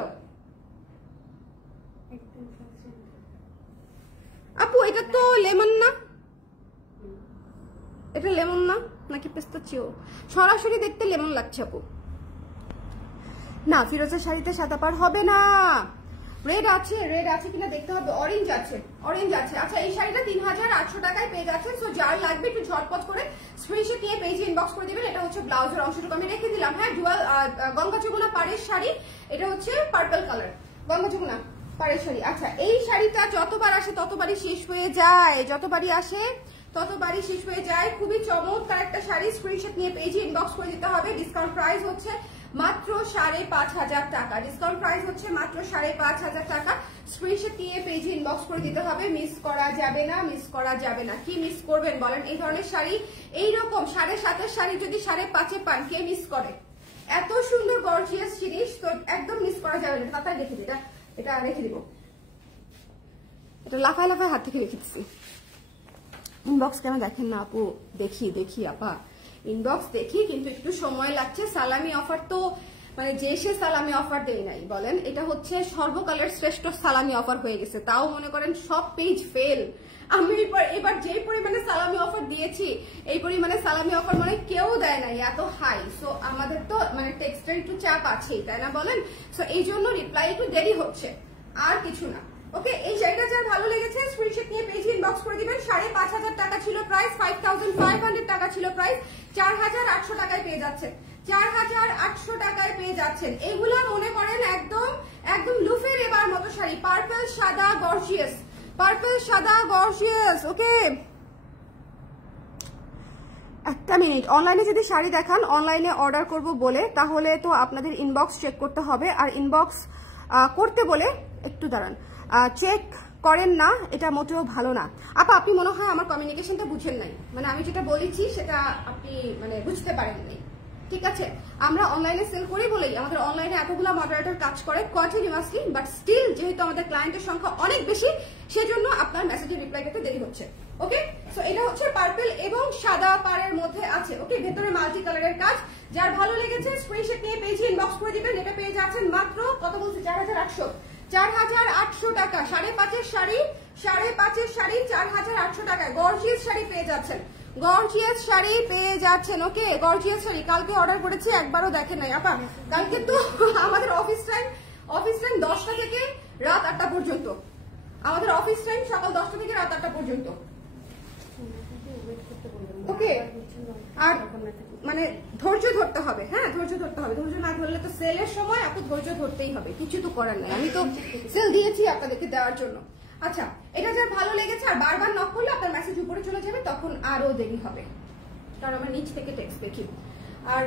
আপু? এটা তো লেমন না, এটা লেমন না নাকি পেস্তাচিও? সরাসরি দেখতে লেমন লাগছে আপু। না, ফিরোজের শাড়িতে সাদা পাড় হবে না। রেড আছে, রেড আছে কিনা দেখতে হবে। অরেঞ্জ আছে, অরেঞ্জ আছে। আচ্ছা, এই শাড়িটা 3800 টাকায় পেয়ে যাচ্ছেন। সো যার লাগবে একটু ঝটপট করে স্ক্রিনশট নিয়ে পেজে ইনবক্স করে দিবেন। এটা হচ্ছে ব্লাউজের অংশটুকু আমি রেখে দিলাম। হ্যাঁ, ডুয়াল গঙ্গা যমুনা পাড়ের শাড়ি, এটা হচ্ছে পার্পল কালার, গঙ্গা যমুনা পাড়ের শাড়ি। আচ্ছা, এই শাড়িটা যতবার আসে ততবারই শেষ হয়ে যায়, যতবারই আসে ততবারই শেষ হয়ে যায়। খুবই চমৎকার একটা শাড়ি, স্ক্রিনশট নিয়ে পেজে ইনবক্স করে দিতে হবে। ডিসকাউন্ট প্রাইস হচ্ছে মাত্র 5500 টাকা, ডিসকাউন্ট প্রাইস হচ্ছে মাত্র 5500 টাকা। স্ক্রিনশট নিয়ে পেজে ইনবক্স করে দিতে হবে, মিস করা যাবে না, মিস করা যাবে না। কি মিস করবেন বলেন? এই ধরনের শাড়ি, এইরকম 7.5 শাড়ি যদি 5.5 পান, কে মিস করে? এত সুন্দর গর্জিয়াস জিনিস তো একদম মিস করা যাবে না। তাড়াতাড়ি রেখে দিই, এটা রেখে দিব, এটা লাফায় লাফায় হাত থেকে রেখে দিচ্ছি। ইনবক্স কেন দেখেন না আপু? দেখি দেখি আপা, ইনবক্স দেখি, কিন্তু একটু সময় লাগছে। সালামি অফার তো মানে যে সে সালামি অফার দেয় নাই বলেন, এটা হচ্ছে সর্বকালের শ্রেষ্ঠ সালামি অফার হয়ে গেছে। তাও মনে করেন সব পেজ ফেল। আমি এবার যে পরিমাণে সালামি অফার দিয়েছি, এই পরিমাণে সালামি অফার মানে কেউ দেয় নাই, এত হাই। সো আমাদের তো মানে টেক্সটাইল একটু চাপ আছেই, তাই না বলেন? সো এই জন্য রিপ্লাই একটু দেরি হচ্ছে, আর কিছু না। ওকে, এই শাড়িটা যার ভালো লেগেছে স্ক্রিনশট নিয়ে পেজে ইনবক্স করে দিবেন। 5500 টাকা ছিল প্রাইস, 5500 টাকা ছিল প্রাইস, 4800 টাকায় পেয়ে যাচ্ছেন, 4800 টাকায় পেয়ে যাচ্ছেন। এগুলা মনে করেন একদম একদম লুফের এবার মতো শাড়ি, পার্পল সাদা গর্জিয়াস, পার্পল সাদা গর্জিয়াস। ওকে, একটা মিনিট, অনলাইনে যদি শাড়ি দেখান অনলাইনে অর্ডার করব বলে, তাহলে তো আপনাদের ইনবক্স চেক করতে হবে, আর ইনবক্স করতে বলে একটু দাঁড়ান, চেক করেন না, এটা মোটেও ভালো না। আপা আপনি মনে হয় আমার কমিউনিকেশনটা বুঝেন নাই, মানে আমি যেটা বলেছি সেটা আপনি মানে বুঝতে পারেন নাই, ঠিক আছে? আমরা অনলাইনে সেল করি বলেই আমাদের অনলাইনে এতগুলো মডারেটর কাজ করে কন্টিনিউয়াসলি, বাট স্টিল যেহেতু আমাদের ক্লায়েন্টের সংখ্যা অনেক বেশি সেজন্য আপনার মেসেজে রিপ্লাই করতে দেরি হচ্ছে। ওকে, সো এটা হচ্ছে পার্পল এবং সাদা পাড়ের মধ্যে আছে। ওকে, ভেতরে মাল্টি কালারের কাজ। যার ভালো লেগেছে স্ক্রিনশট নিয়ে পেজে ইনবক্স করে দিবেন। এটা পেয়ে যাচ্ছেন মাত্র কত বলছি, 4800, 4800 টাকা। 5.5 শাড়ি, 5.5 শাড়ি 4800 টাকায় গর্জিয়াস শাড়ি পেয়ে যাচ্ছেন, গর্জিয়াস শাড়ি পেয়ে যাচ্ছেন। ওকে, গর্জিয়াস শাড়ি কালকে অর্ডার করেছি, একবারও দেখেন নাই আপা। কালকে তো আমাদের অফিস টাইম 10টা থেকে রাত 8টা পর্যন্ত, আমাদের অফিস টাইম সকাল 10টা থেকে রাত 8টা পর্যন্ত। ওকে, আর মানে ধৈর্য ধরতে হবে, হ্যাঁ ধৈর্য ধরতে হবে, ধৈর্য না ধরলে তো সেলের সময় আপনি ধৈর্য ধরতেই হবে, কিছু তো করার নেই। আমি তো সেল দিয়েছি আপনাদেরকে দেওয়ার জন্য। আচ্ছা, এটা যার ভালো লেগেছে আর বারবার নক করলে আপনার মেসেজ উপরে চলে যাবে, তখন আরো দেরি হবে, কারণ আমরা নিচ থেকে টেক্সট দেখি। আর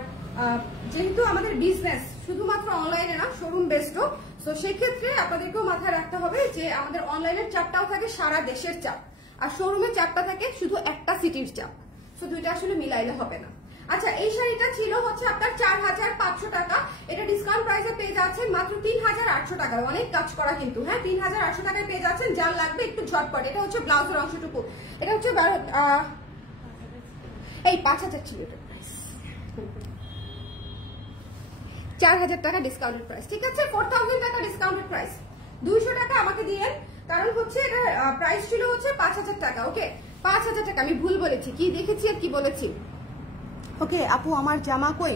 যেহেতু আমাদের বিজনেস শুধুমাত্র অনলাইনে না, শোরুম বেসডও, তো সেই ক্ষেত্রে আপনাদেরকেও মাথায় রাখতে হবে যে আমাদের অনলাইনের চাপটাও থাকে সারা দেশের চাপ, আর শোরুমের চাপটা থাকে শুধু একটা সিটির চাপ, তো দুইটা আসলে মিলাইলে হবে না। আচ্ছা, এই শাড়িটা ছিল হচ্ছে আপনার 4500 টাকা, এটা ডিসকাউন্ট প্রাইসে পেয়ে যাচ্ছেন মাত্র 3800 টাকায়। অনেক কাজ করা কিন্তু, হ্যাঁ 3800 টাকায় পেয়ে যাচ্ছেন। যার লাগবে একটু ঝটপট। এটা হচ্ছে ব্লাউজের অংশটুকু, এটা হচ্ছে এই 5000 ছিল এটা প্রাইস, 4000 টাকা ডিসকাউন্টেড প্রাইস, ঠিক আছে? 4000 টাকা ডিসকাউন্টেড প্রাইস, 200 টাকা আমাকে দিয়েন, কারণ হচ্ছে এটা প্রাইস ছিল হচ্ছে 5000 টাকা। ওকে, 5000 টাকা, আমি ভুল বলেছি, কি দেখেছি আর কি বলেছি। ওকে আপু, আমার জামা কই?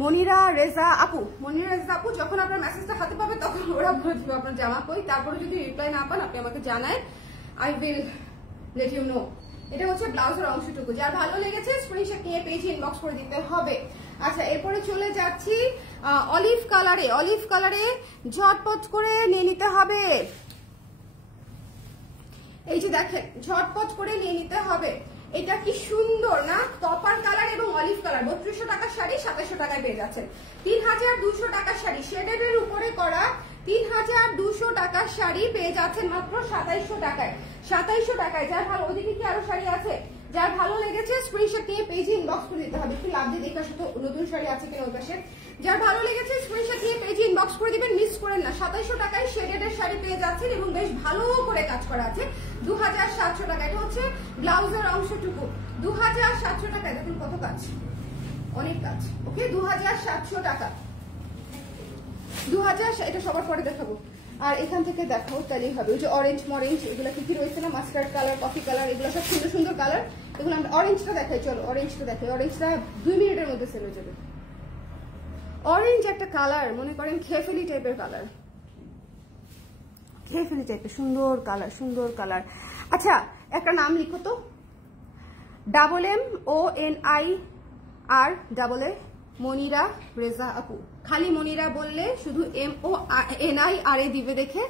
মনিরা রেজা আপু, মনিরা রেজা আপু, যখন আপনার মেসেজটা হাতে পাবে তখন ওরা বলে দিবে আপনার জামা কই। তারপরে যদি রিপ্লাই না পান আপনি আমাকে জানায়, I will let you know. এটা হচ্ছে ব্লাউজের অংশটুকু। যার ভালো লেগেছে স্ক্রিনশট নিয়ে পেজে ইনবক্স করে দিতে হবে। আচ্ছা, এরপরে চলে যাচ্ছি অলিভ কালারে। অলিভ কালারে ঝটপট করে নিয়ে নিতে হবে। এই যে দেখেন, ঝটপট করে নিয়ে নিতে হবে। এটা কি সুন্দর না, কপার কালার এবং অলিভ কালার। 3200 টাকার শাড়ি 2700 টাকায় পেয়ে যাচ্ছেন। 3200 টাকার শাড়ি শেডের উপরে করা, 3200 টাকার শাড়ি পেয়ে যাচ্ছেন মাত্র 2700 টাকায়। 2700 টাকায়। যার ভালো, ওদিকে কি আরো শাড়ি আছে? যার ভালো লেগেছে স্ক্রিনশট নিয়ে পেজে ইনবক্স করে দিতে হবে। একটু লাভ দিয়ে দেখার সাথে নতুন শাড়ি আছে কিনা ওই পাশে। যার ভালো লেগেছে স্ক্রিনশট নিয়ে পেজে ইনবক্স করে দিবেন, মিস করেন না। 2700 টাকায় শেডের শাড়ি পেয়ে যাচ্ছেন এবং বেশ ভালো করে কাজ করা আছে। 2700 টাকা। এটা হচ্ছে ব্লাউজের অংশটুকু, 2700 টাকায়। দেখুন কত কাজ, অনেক কাজ। ওকে, 2700 টাকা, 2000। এটা সবার পরে দেখাবো, আর এখান থেকে দেখাও তাহলেই হবে। ওই যে অরেঞ্জ মরেঞ্জ এগুলো কি কি রয়েছে না, মাস্টার্ড কালার, কফি কালার, এগুলো সব সুন্দর সুন্দর কালার। এগুলো আমরা অরেঞ্জটা দেখাই, চলো অরেঞ্জটা দেখাই। অরেঞ্জটা 2 মিনিটের মধ্যে সেল হয়ে যাবে। অরেঞ্জ একটা কালার, মনে করেন খেফেলি টাইপের কালার, খেফেলি টাইপের সুন্দর কালার, সুন্দর কালার। আচ্ছা, একটা নাম লিখো তো, MONIRA, মনিরা রেজা আপু। খালি মনিরা বললে শুধু MONIRA দিবে, দেখে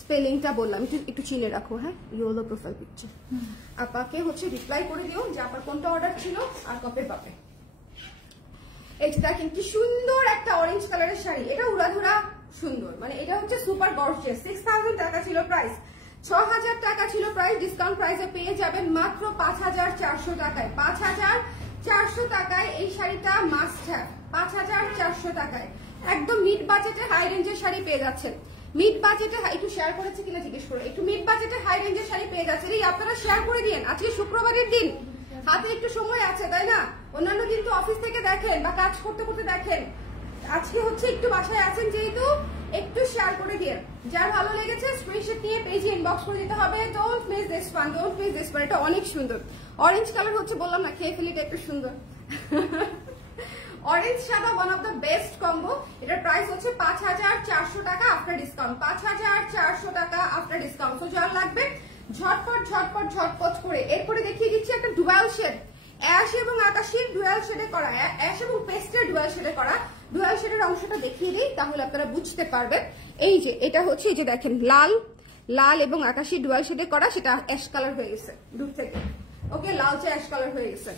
স্পেলিংটা বললাম, একটু চিনে রাখো। হ্যাঁ, ইয়েলো প্রোফাইল পিকচার। আপাকে হচ্ছে রিপ্লাই করে দিও যে আপনার কোনটা অর্ডার ছিল আর কবে পাবে। এই যে দেখেন কি সুন্দর একটা অরেঞ্জ কালারের শাড়ি, এটা উড়াধুরা সুন্দর, মানে এটা হচ্ছে সুপার গর্জিয়াস। 6000 টাকা ছিল প্রাইস, 6000 টাকা ছিল প্রাইস। ডিসকাউন্ট প্রাইসে পেয়ে যাবেন মাত্র 5400 টাকায়। 5400 টাকায় এই শাড়িটা মাস্ট হ্যাভ, 5400 টাকায় একদম মিড বাজেটে হাই রেঞ্জের শাড়ি পেয়ে যাচ্ছেন। মিড বাজেটে একটু শেয়ার করেছে কিনা জিজ্ঞেস করে, একটু মিড বাজেটে হাই রেঞ্জের শাড়ি পেয়ে যাচ্ছেন। এই আপনারা শেয়ার করে দিন, আজকে শুক্রবারের দিন, হাতে একটু সময় আছে তাই না? অন্যান্য কিন্তু অফিস থেকে দেখেন বা কাজ করতে করতে দেখেন, আজকে হচ্ছে একটু বাসায় আছেন যেহেতু একটু শেয়ার করে দিন। যার ভালো লেগেছে স্ক্রিনশট নিয়ে পেজে ইনবক্স করে দিতে হবে। Don't miss this one, don't miss this one. এটা অনেক সুন্দর অরেঞ্জ কালার হচ্ছে, বললাম না খেয়ে ফেলি টাইপের সুন্দর। অরেঞ্জ সাদা one of the best combo. এটার প্রাইস হচ্ছে 5400 টাকা আফটার ডিসকাউন্ট, 5400 টাকা আফটার ডিসকাউন্ট। তো যার লাগবে ঝটপট ঝটপট ঝটপট করে। এরপরে দেখিয়ে দিচ্ছি একটা ডুয়াল শেড, অ্যাশ এবং আকাশী ডুয়াল শেডে করা, অ্যাশ এবং পেস্টের ডুয়াল শেডে করা। ডুয়াল শেডের অংশটা দেখিয়ে দিই তাহলে আপনারা বুঝতে পারবেন। এই যে এটা হচ্ছে, এই যে দেখেন লাল, লাল এবং আকাশী ডুয়াল শেডে করা, সেটা অ্যাশ কালার হয়ে গেছে দূর থেকে। ওকে, লালচে অ্যাশ কালার হয়ে গেছে,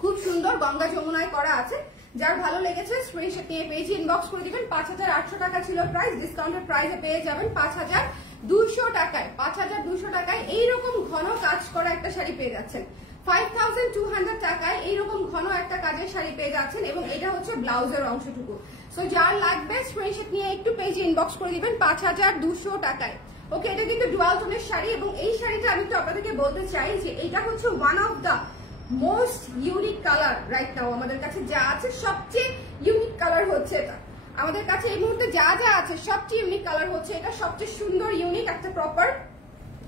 খুব সুন্দর গঙ্গা যমুনায় করা আছে। যার ভালো লেগেছে স্ক্রিনশট নিয়ে পেজে ইনবক্স করে দিবেন। 5800 টাকা ছিল প্রাইস, ডিসকাউন্টেড প্রাইসে পেয়ে যাবেন 5200 টাকায়। 5200 টাকায় এইরকম ঘন কাজ করা একটা শাড়ি পেয়ে যাচ্ছেন। 5200 টাকায় এইরকম ঘন একটা কাজের শাড়ি পেয়ে যাচ্ছেন এবং এটা হচ্ছে ব্লাউজের অংশটুকু। সো যার লাগবে স্ক্রিনশট নিয়ে একটু পেজে ইনবক্স করে দিবেন 5200 টাকায়। ওকে, এটা কিন্তু ডুয়াল টোনের শাড়ি এবং এই শাড়িটা আমি একটু আপনাদেরকে বলতে চাই যে এটা হচ্ছে one of the most unique colour right now. আমাদের কাছে যা আছে সবচেয়ে ইউনিক কালার হচ্ছে এটা। আমাদের কাছে এই মুহূর্তে যা যা আছে সবচেয়ে ইউনিক কালার হচ্ছে এটা, সবচেয়ে সুন্দর ইউনিক একটা প্রপার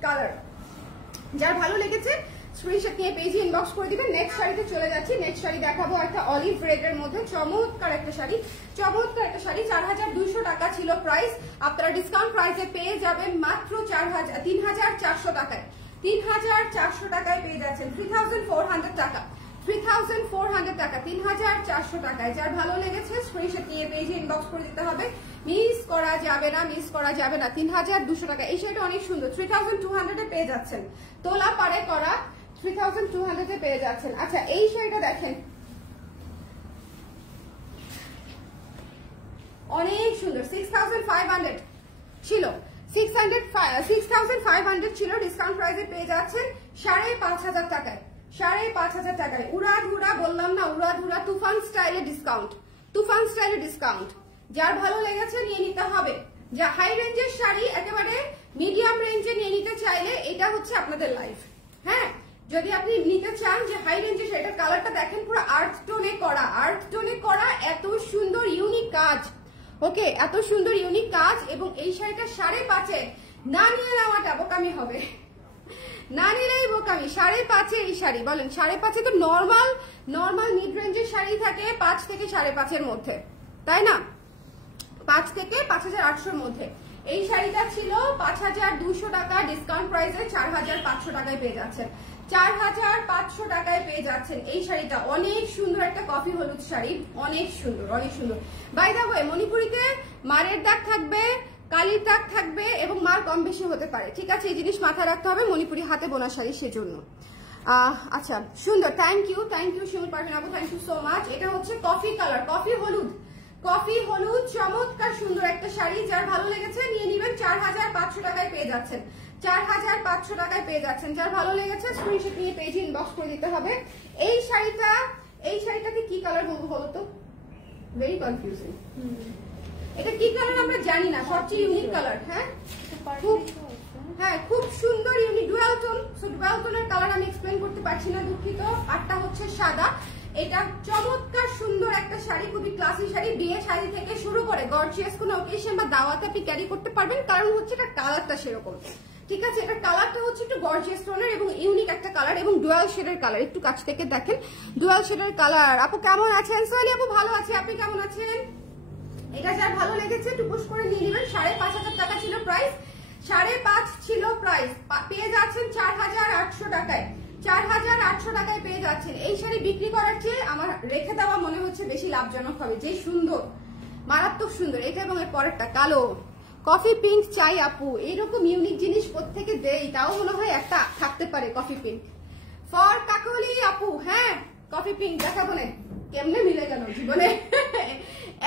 কালার। যার ভালো লেগেছে স্ক্রিনশট নিয়ে পেজে ইনবক্স করে দিবেন। নেক্সট শাড়িতে চলে যাচ্ছি। নেক্সট শাড়ি দেখাবো একটা অলিভ রেডের মধ্যে চমৎকার একটা শাড়ি। চমৎকার একটা শাড়ি, 4200 টাকা ছিল প্রাইস, আপনারা ডিসকাউন্ট প্রাইসে পেয়ে যাবেন মাত্র 3400 টাকায়। 3400 টাকায় পেয়ে যাচ্ছেন 3400 টাকা। 3400 টাকা 3400 টাকায়। যার ভালো লেগেছে স্ক্রিনশট নিয়ে পেজে ইনবক্স করে দিতে হবে, মিস করা যাবে না, মিস করা যাবে না। 3200 টাকা। এই শাড়িটা অনেক সুন্দর, 3200 এ পেয়ে যাচ্ছেন, তোলা পারে করা 3200 এ পেয়ে যাচ্ছেন। আচ্ছা, এই শাড়িটা দেখেন, অনেক সুন্দর, 6500 ছিল, 6500 ছিল, ডিসকাউন্ট প্রাইসে পেয়ে যাচ্ছেন 5500 টাকায়। 5500 টাকায় উড়াধুরা, বললাম না উড়াধুরা, তুফান স্টাইলে ডিসকাউন্ট, তুফান স্টাইলে ডিসকাউন্ট। যার ভালো লেগেছে নিয়ে নিতে হবে। যা হাই রেঞ্জের শাড়ি একেবারে মিডিয়াম রেঞ্জে নিয়ে নিতে চাইলে এটা হচ্ছে আপনাদের লাইফ। হ্যাঁ, যদি আপনি নিতে চান যে হাই রেঞ্জের শাড়িটার কালারটা দেখেন পুরো আর্থ টোনে করা, আর্থ টোনে করা, এত সুন্দর ইউনিক কাজ। ওকে, এত সুন্দর ইউনিক কাজ এবং এই শাড়িটা 5.5-এ না নিয়ে নেওয়াটা বোকামি হবে, না নিলেই বোকামি। 5.5-এ এই শাড়ি, বলেন 5.5-এ তো নর্মাল মিড রেঞ্জের শাড়ি থাকে 5 থেকে 5.5-এর মধ্যে, তাই না? 5 থেকে 5800-এর মধ্যে। এই শাড়িটা ছিল 5200 টাকা, ডিসকাউন্ট প্রাইসে 4500 টাকায় পেয়ে যাচ্ছেন। 4500 টাকায় পেয়ে যাচ্ছেন এই শাড়িটা। অনেক সুন্দর একটা কফি হলুদ শাড়ি, অনেক সুন্দর, অনেক সুন্দর। বাই দা ওয়ে, মণিপুরিতে মারের দাগ থাকবে, কালির দাগ থাকবে এবং মার কম বেশি হতে পারে, ঠিক আছে? এই জিনিস মাথায় রাখতে হবে মণিপুরি হাতে বোনা শাড়ি, সেজন্য। আচ্ছা, সুন্দর, থ্যাংক ইউ শিমুল পারভিন আপু, থ্যাংক ইউ সো মাচ। এটা হচ্ছে কফি কালার, কফি হলুদ, কফি হলুদ, চমৎকার সুন্দর একটা শাড়ি। যার ভালো লেগেছে নিয়ে নেবেন, 4500 টাকায় পেয়ে যাচ্ছেন, 4500 টাকায় পেয়ে যাচ্ছেন। যার ভালো লেগেছে স্ক্রিনশট নিয়ে পেজে ইনবক্স করে দিতে হবে। এই শাড়িটাকে কি কালার বলবো বলো তো? Very confusing. এটা কি কালার আমরা জানি না, সবচেয়ে ইউনিক কালার। হ্যাঁ, খুব সুন্দর unique dual tone. So dual টোনের কালার আমি এক্সপ্লেন করতে পারছি না, দুঃখিত। আরটা হচ্ছে সাদা। এটা চমৎকার সুন্দর একটা শাড়ি, খুবই ক্লাসি শাড়ি। বিয়ে শাড়ি থেকে শুরু করে গর্জিয়াস কোনো অকেশন বা দাওয়াতে আপনি ক্যারি করতে পারবেন, কারণ হচ্ছে এটা কালারটা সেরকম, ঠিক আছে? এটা কালারটা হচ্ছে একটু গর্জিয়াস টোনের এবং ইউনিক একটা কালার এবং ডুয়াল শেডের কালার। একটু কাছ থেকে দেখেন, ডুয়াল শেডের কালার। আপু কেমন আছেন? সোয়ালি আপু ভালো আছে, আপনি কেমন আছেন? এটা যার ভালো লেগেছে টুকুস করে নিয়ে নেবেন। 5500 টাকা ছিল প্রাইস, 5.5 ছিল প্রাইস, পেয়ে যাচ্ছেন 4800 টাকায়। 4800 টাকায় পেয়ে যাচ্ছেন। এই শাড়ি বিক্রি করার চেয়ে আমার রেখে দেওয়া মনে হচ্ছে বেশি লাভজনক হবে। যে সুন্দর, মারাত্মক সুন্দর এটা এবং এর পরেরটা কালো কফি পিঙ্ক চাই আপু। এইরকম ইউনিক জিনিস কোত্থেকে দেই, তাও মনে হয় একটা থাকতে পারে কফি পিঙ্ক ফর কাকলি আপু। হ্যাঁ, কফি পিঙ্ক দেখাবো না, কেমনে মিলে গেল জীবনে।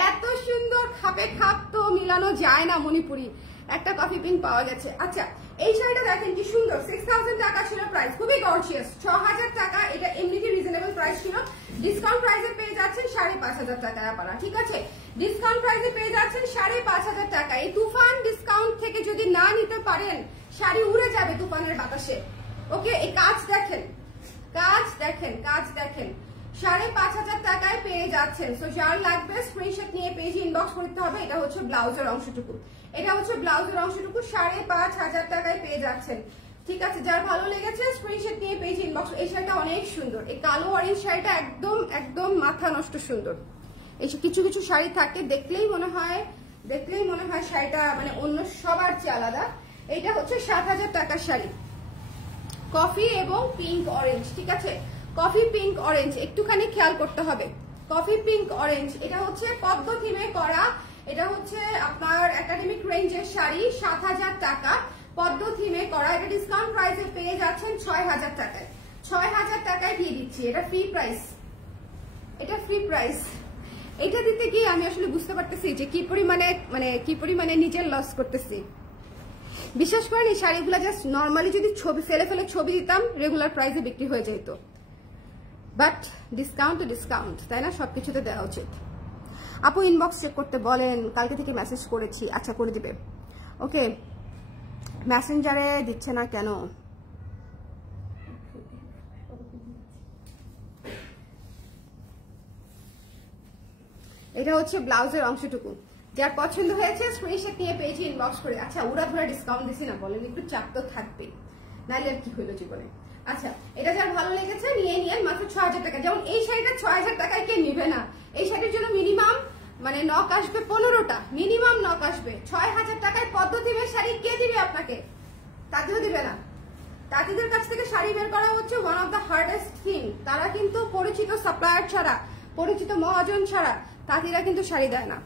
এত সুন্দর খাপে খাপ তো মিলানো যায় না মণিপুরি। একটা কফি পিঙ্ক পাওয়া গেছে। আচ্ছা, এই শাড়িটা দেখেন কি সুন্দর, 6000 টাকা ছিল প্রাইস, খুবই গর্জিয়াস। 6000 টাকা, এটা এমনিতে রিজনেবল প্রাইস ছিল। ডিসকাউন্ট প্রাইসে পেয়ে যাচ্ছেন 5500 টাকায় আপনারা, ঠিক আছে? ডিসকাউন্ট প্রাইসে পেয়ে যাচ্ছেন 5500 টাকা। এই তুফান ডিসকাউন্ট থেকে যদি না নিতে পারেন, শাড়ি উড়ে যাবে তুফানের বাতাসে। ওকে, এই কাজ দেখেন, কাজ দেখেন, কাজ দেখেন। 5500 টাকায় পেয়ে যাচ্ছেন। সো যার লাগবে স্ক্রিনশট নিয়ে পেজে ইনবক্স করতে হবে। এটা হচ্ছে ব্লাউজের অংশটুকু, এটা হচ্ছে ব্লাউজের অংশটুকু। 5500 টাকায় পেয়ে যাচ্ছেন, ঠিক আছে? যার ভালো লেগেছে স্ক্রিনশট নিয়ে পেজে ইনবক্স। এই শাড়িটা অনেক সুন্দর, এই কালো অরেঞ্জ শাড়িটা একদম একদম মাথা নষ্ট সুন্দর। এই কিছু কিছু শাড়ি থাকে দেখলেই মনে হয় শাড়িটা মানে অন্য সবার চেয়ে আলাদা। এটা হচ্ছে 7000 টাকার শাড়ি, কফি এবং পিঙ্ক অরেঞ্জ, ঠিক আছে? কফি পিঙ্ক অরেঞ্জ একটুখানি খেয়াল করতে হবে। কফি পিঙ্ক অরেঞ্জ, এটা হচ্ছে পদ্ম থিমে করা, এটা হচ্ছে আপনার একাডেমিক রেঞ্জের শাড়ি, 7000 টাকা, পদ্ম থিমে করা। এটা ডিসকাউন্ট প্রাইসে পেয়ে যাচ্ছেন 6000 টাকায়। 6000 টাকায় দিয়ে দিচ্ছি, এটা ফ্রি প্রাইস, এটা ফ্রি প্রাইস। গিয়ে আমি আসলে বুঝতে পারতেছি যে কি পরিমাণে নিজের লস করতেছি। বিশ্বাস করেন এই শাড়িগুলো জাস্ট নর্মালি যদি ছবি ফেলে ছবি দিতাম রেগুলার প্রাইসে বিক্রি হয়ে যেত, বাট ডিসকাউন্ট তো ডিসকাউন্ট, তাই না? সবকিছুতে দেওয়া উচিত। আপু ইনবক্স চেক করতে বলেন, কালকে থেকে মেসেজ করেছি। আচ্ছা করে দিবে, ওকে। মেসেঞ্জারে দিচ্ছে না কেন? এটা হচ্ছে ব্লাউজের অংশটুকু। যার পছন্দ হয়েছে স্ক্রিনশট নিয়ে পেজে ইনবক্স করে। আচ্ছা ওরা ধরে ডিসকাউন্ট দিছি না, বলেন একটু চাপ তো থাকবে, নাহলে আর কি হইলো জীবনে। আচ্ছা এটা যার ভালো লেগেছে নিয়ে নিয়েন, মাত্র 6000 টাকা। যেমন এই শাড়িটা 6000 টাকায় কে নিবে না? এই শাড়ির জন্য মিনিমাম নক আসবে 15টা, মিনিমাম নক আসবে। 6000 টাকায় পদ্ধতিবের শাড়ি কে দিবে আপনাকে? তাতেও দিবে না। তাঁতিদের কাছ থেকে শাড়ি বের করা হচ্ছে one of the hardest thing. তারা কিন্তু পরিচিত সাপ্লায়ার ছাড়া, পরিচিত মহাজন ছাড়া তাঁতিরা কিন্তু শাড়ি দেয় না।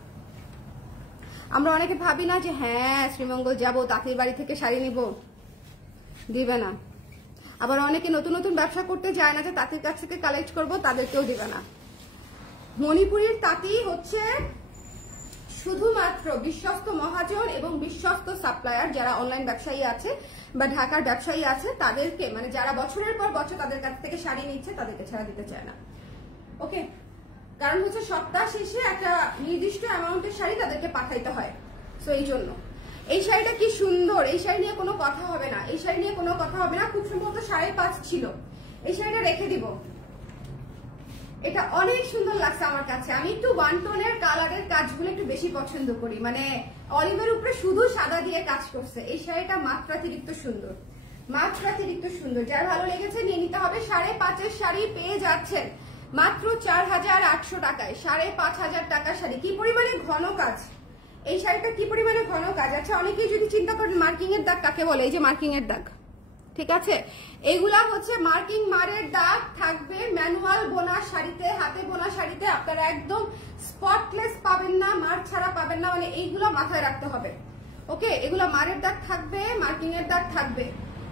আমরা অনেকে ভাবি না যে হ্যাঁ শ্রীমঙ্গল যাব, তাঁতির বাড়ি থেকে শাড়ি নিব, দিবে না। আবার অনেকে নতুন নতুন ব্যবসা করতে যায় না যে তাঁতির কাছ থেকে কালেক্ট করব, তাদেরকেও দিবে না। মণিপুরের তাঁতি হচ্ছে শুধুমাত্র বিশ্বস্ত মহাজন এবং বিশ্বস্ত সাপ্লায়ার যারা অনলাইন ব্যবসায়ী আছে বা ঢাকার ব্যবসায়ী আছে, তাদেরকে যারা বছরের পর বছর তাদের কাছ থেকে শাড়ি নিচ্ছে তাদেরকে ছাড়া দিতে চায় না। ওকে, কারণ হচ্ছে সপ্তাহ শেষে একটা নির্দিষ্ট অ্যামাউন্টের শাড়ি তাদেরকে পাঠাইতে হয়। সো এই জন্য এই শাড়িটা কি সুন্দর, এই শাড়ি নিয়ে কোনো কথা হবে না, এই শাড়ি নিয়ে কোনো কথা হবে না। খুব সম্ভবত 5.5 ছিল। এই শাড়িটা রেখে দিব। এটা অনেক সুন্দর লাগছে আমার কাছে। আমি একটু ওয়ান টোনের কালারের কাজগুলো একটু বেশি পছন্দ করি, অলিভের উপরে শুধু সাদা দিয়ে কাজ করছে। এই শাড়িটা মাত্রাতিরিক্ত সুন্দর, মাত্রাতিরিক্ত সুন্দর। যার ভালো লেগেছে নিয়ে নিতে হবে। 5.5 শাড়ি পেয়ে যাচ্ছেন মাত্র 4800 টাকায়। 5500 টাকা শাড়ি। কি পরিমাণে ঘন কাজ এই শাড়িটা, কি পরিমাণে ঘন কাজ। আচ্ছা অনেকেই যদি চিন্তা করেন মার্কিং এর দাগ কাকে বলে, এই যে মার্কিং এর দাগ, ঠিক আছে, এইগুলা হচ্ছে মার্কিং মারের দাগ থাকবে ম্যানুয়াল বোনা শাড়িতে, হাতে বোনা শাড়িতে। আপনারা একদম স্পটলেস পাবেন না, মার ছাড়া পাবেন না, এইগুলো মাথায় রাখতে হবে। ওকে, এগুলা মারের দাগ থাকবে, মার্কিং এর দাগ থাকবে।